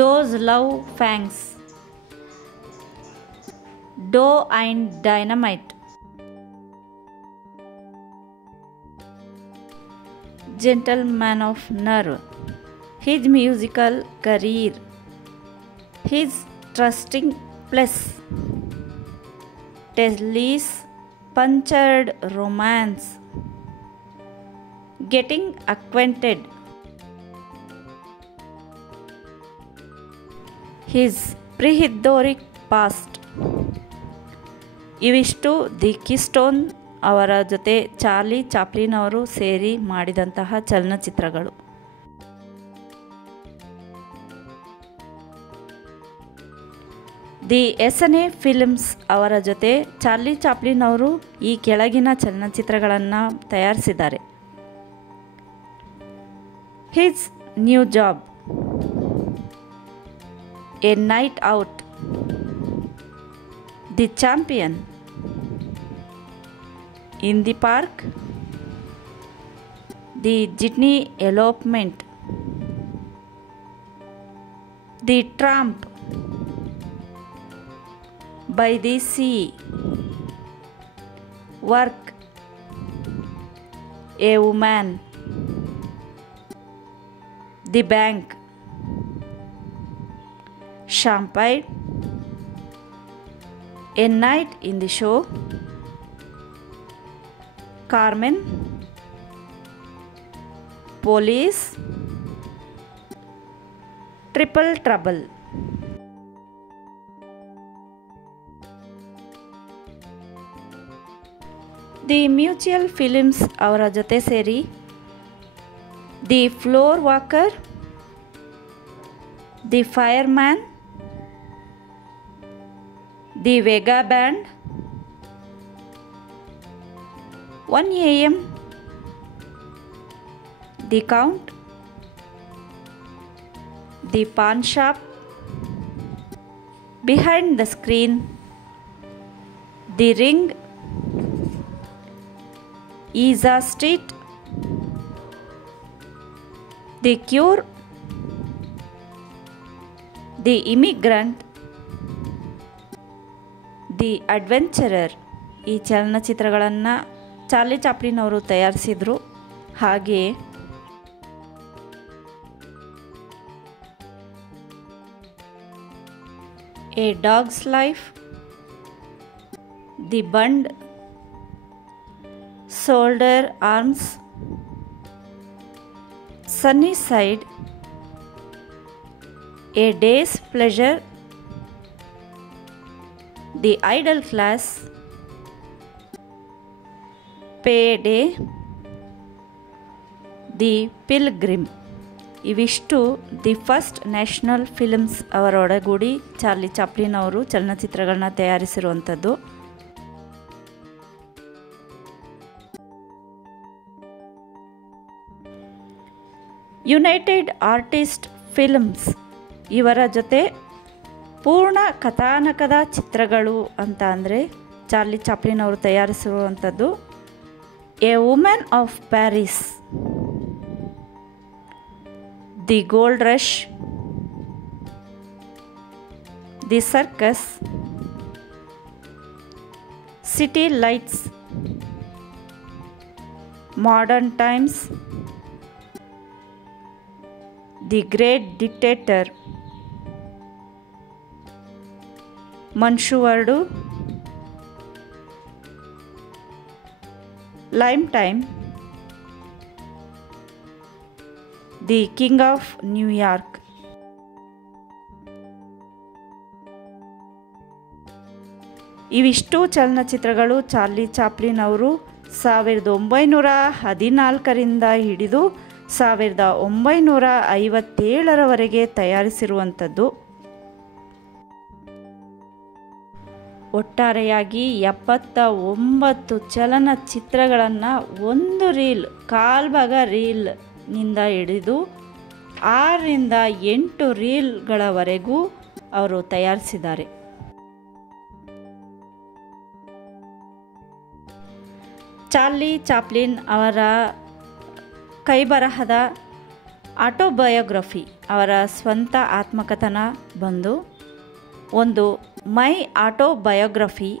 Those Love Fangs, Dough and Dynamite, Gentleman of Nerve, His Musical Career, His Trusting Place, Tesley's Punctured Romance, Getting Acquainted, His Prehistoric Past. ಇವಿಷ್ಟು the keystone ಅವರ ಜೊತೆ Charlie Chaplin ಅವರು ಸೇರಿ ಮಾಡಿದಂತಹ ಚಲನಚಿತ್ರಗಳು. The ಎಸ್ಎನ್ಎ films ಅವರ ಜೊತೆ Charlie Chaplin ಅವರು ಈ ಕೆಳಗಿನ ಚಲನಚಿತ್ರಗಳನ್ನು ತಯಾರಿಸಿದ್ದಾರೆ: his new job, a night out, the champion, in the park, the jitney elopement, the tramp, by the sea, work, a woman, the bank, champagne, a night in the show, Carmen, police, triple trouble. The Mutual Films ಅವರ ಜೊತೆ ಸೇರಿ the floor walker, the fireman, the vagabond, 1 AM, the count, the pawn shop, behind the screen, the ring, easy street, the cure, the immigrant, the adventurer. ಈ ಚಲನಚಿತ್ರಗಳನ್ನು Charlie Chaplin ಅವರು ತಯಾರಿಸಿದರು. ಹಾಗೆಯೇ a dog's life, the bond, shoulder arms, sunny side, a day's pleasure, the idle class, pay day, the pilgrim. ಇವಿಷ್ಟು the First National Films ಅವರೊಡಗೂಡಿ Charlie Chaplin ಅವರು ಚಲನಚಿತ್ರಗಳನ್ನ ತಯಾರಿಸಿರುವಂಥದ್ದು. ಯುನೈಟೆಡ್ ಆರ್ಟಿಸ್ಟ್ ಫಿಲ್ಮ್ಸ್ ಇವರ ಜೊತೆ ಪೂರ್ಣ ಕಥಾನಕದ ಚಿತ್ರಗಳು ಅಂತ ಅಂದರೆ ಚಾರ್ಲಿ ಚಾಪ್ಲಿನ್ ಅವರು ತಯಾರಿಸಿರುವಂಥದ್ದು: a woman of Paris, the gold rush, the circus, city lights, modern times, the great dictator, Monsieur Verdoux, lime time, the king of New York. ಇವಿಷ್ಟು ಚಲನಚಿತ್ರಗಳು ಚಾರ್ಲಿ ಚಾಪ್ಲಿನ್ ಅವರು 1914ರಿಂದ ಹಿಡಿದು 1957ರವರೆಗೆ ತಯಾರಿಸಿರುವಂಥದ್ದು. ಒಟ್ಟಾರೆಯಾಗಿ 79 ಚಲನಚಿತ್ರಗಳನ್ನು ಒಂದು ರೀಲ್, ಕಾಲ್ಭಾಗ ರೀಲ್ನಿಂದ ಹಿಡಿದು 6ರಿಂದ 8 ರೀಲ್ಗಳವರೆಗೂ ಅವರು ತಯಾರಿಸಿದ್ದಾರೆ. ಚಾರ್ಲಿ ಚಾಪ್ಲಿನ್ ಅವರ ಕೈಬರಹದ ಆಟೋಬಯೋಗ್ರಫಿ, ಅವರ ಸ್ವಂತ ಆತ್ಮಕಥನ ಬಂದು ಒಂದು ಮೈ ಆಟೋಬಯೋಗ್ರಫಿ,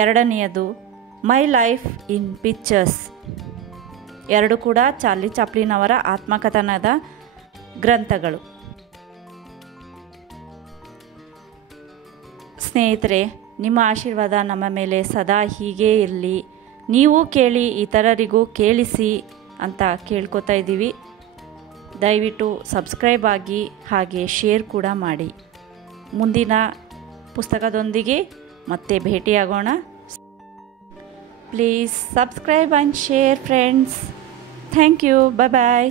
ಎರಡನೆಯದು ಮೈ ಲೈಫ್ ಇನ್ ಪಿಕ್ಚರ್ಸ್. ಎರಡು ಕೂಡ ಚಾರ್ಲಿ ಚಾಪ್ಲಿನ್ ಅವರ ಆತ್ಮಕಥನದ ಗ್ರಂಥಗಳು. ಸ್ನೇಹಿತರೆ, ನಿಮ್ಮ ಆಶೀರ್ವಾದ ನಮ್ಮ ಮೇಲೆ ಸದಾ ಹೀಗೇ ಇರಲಿ. ನೀವು ಕೇಳಿ ಇತರರಿಗೂ ಕೇಳಿಸಿ ಅಂತ ಕೇಳ್ಕೊತಾ ಇದ್ದೀವಿ. ದಯವಿಟ್ಟು ಸಬ್ಸ್ಕ್ರೈಬ್ ಆಗಿ, ಹಾಗೆ ಶೇರ್ ಕೂಡ ಮಾಡಿ. ಮುಂದಿನ ಪುಸ್ತಕದೊಂದಿಗೆ ಮತ್ತೆ ಭೇಟಿಯಾಗೋಣ. Please subscribe and share friends. Thank you. Bye bye.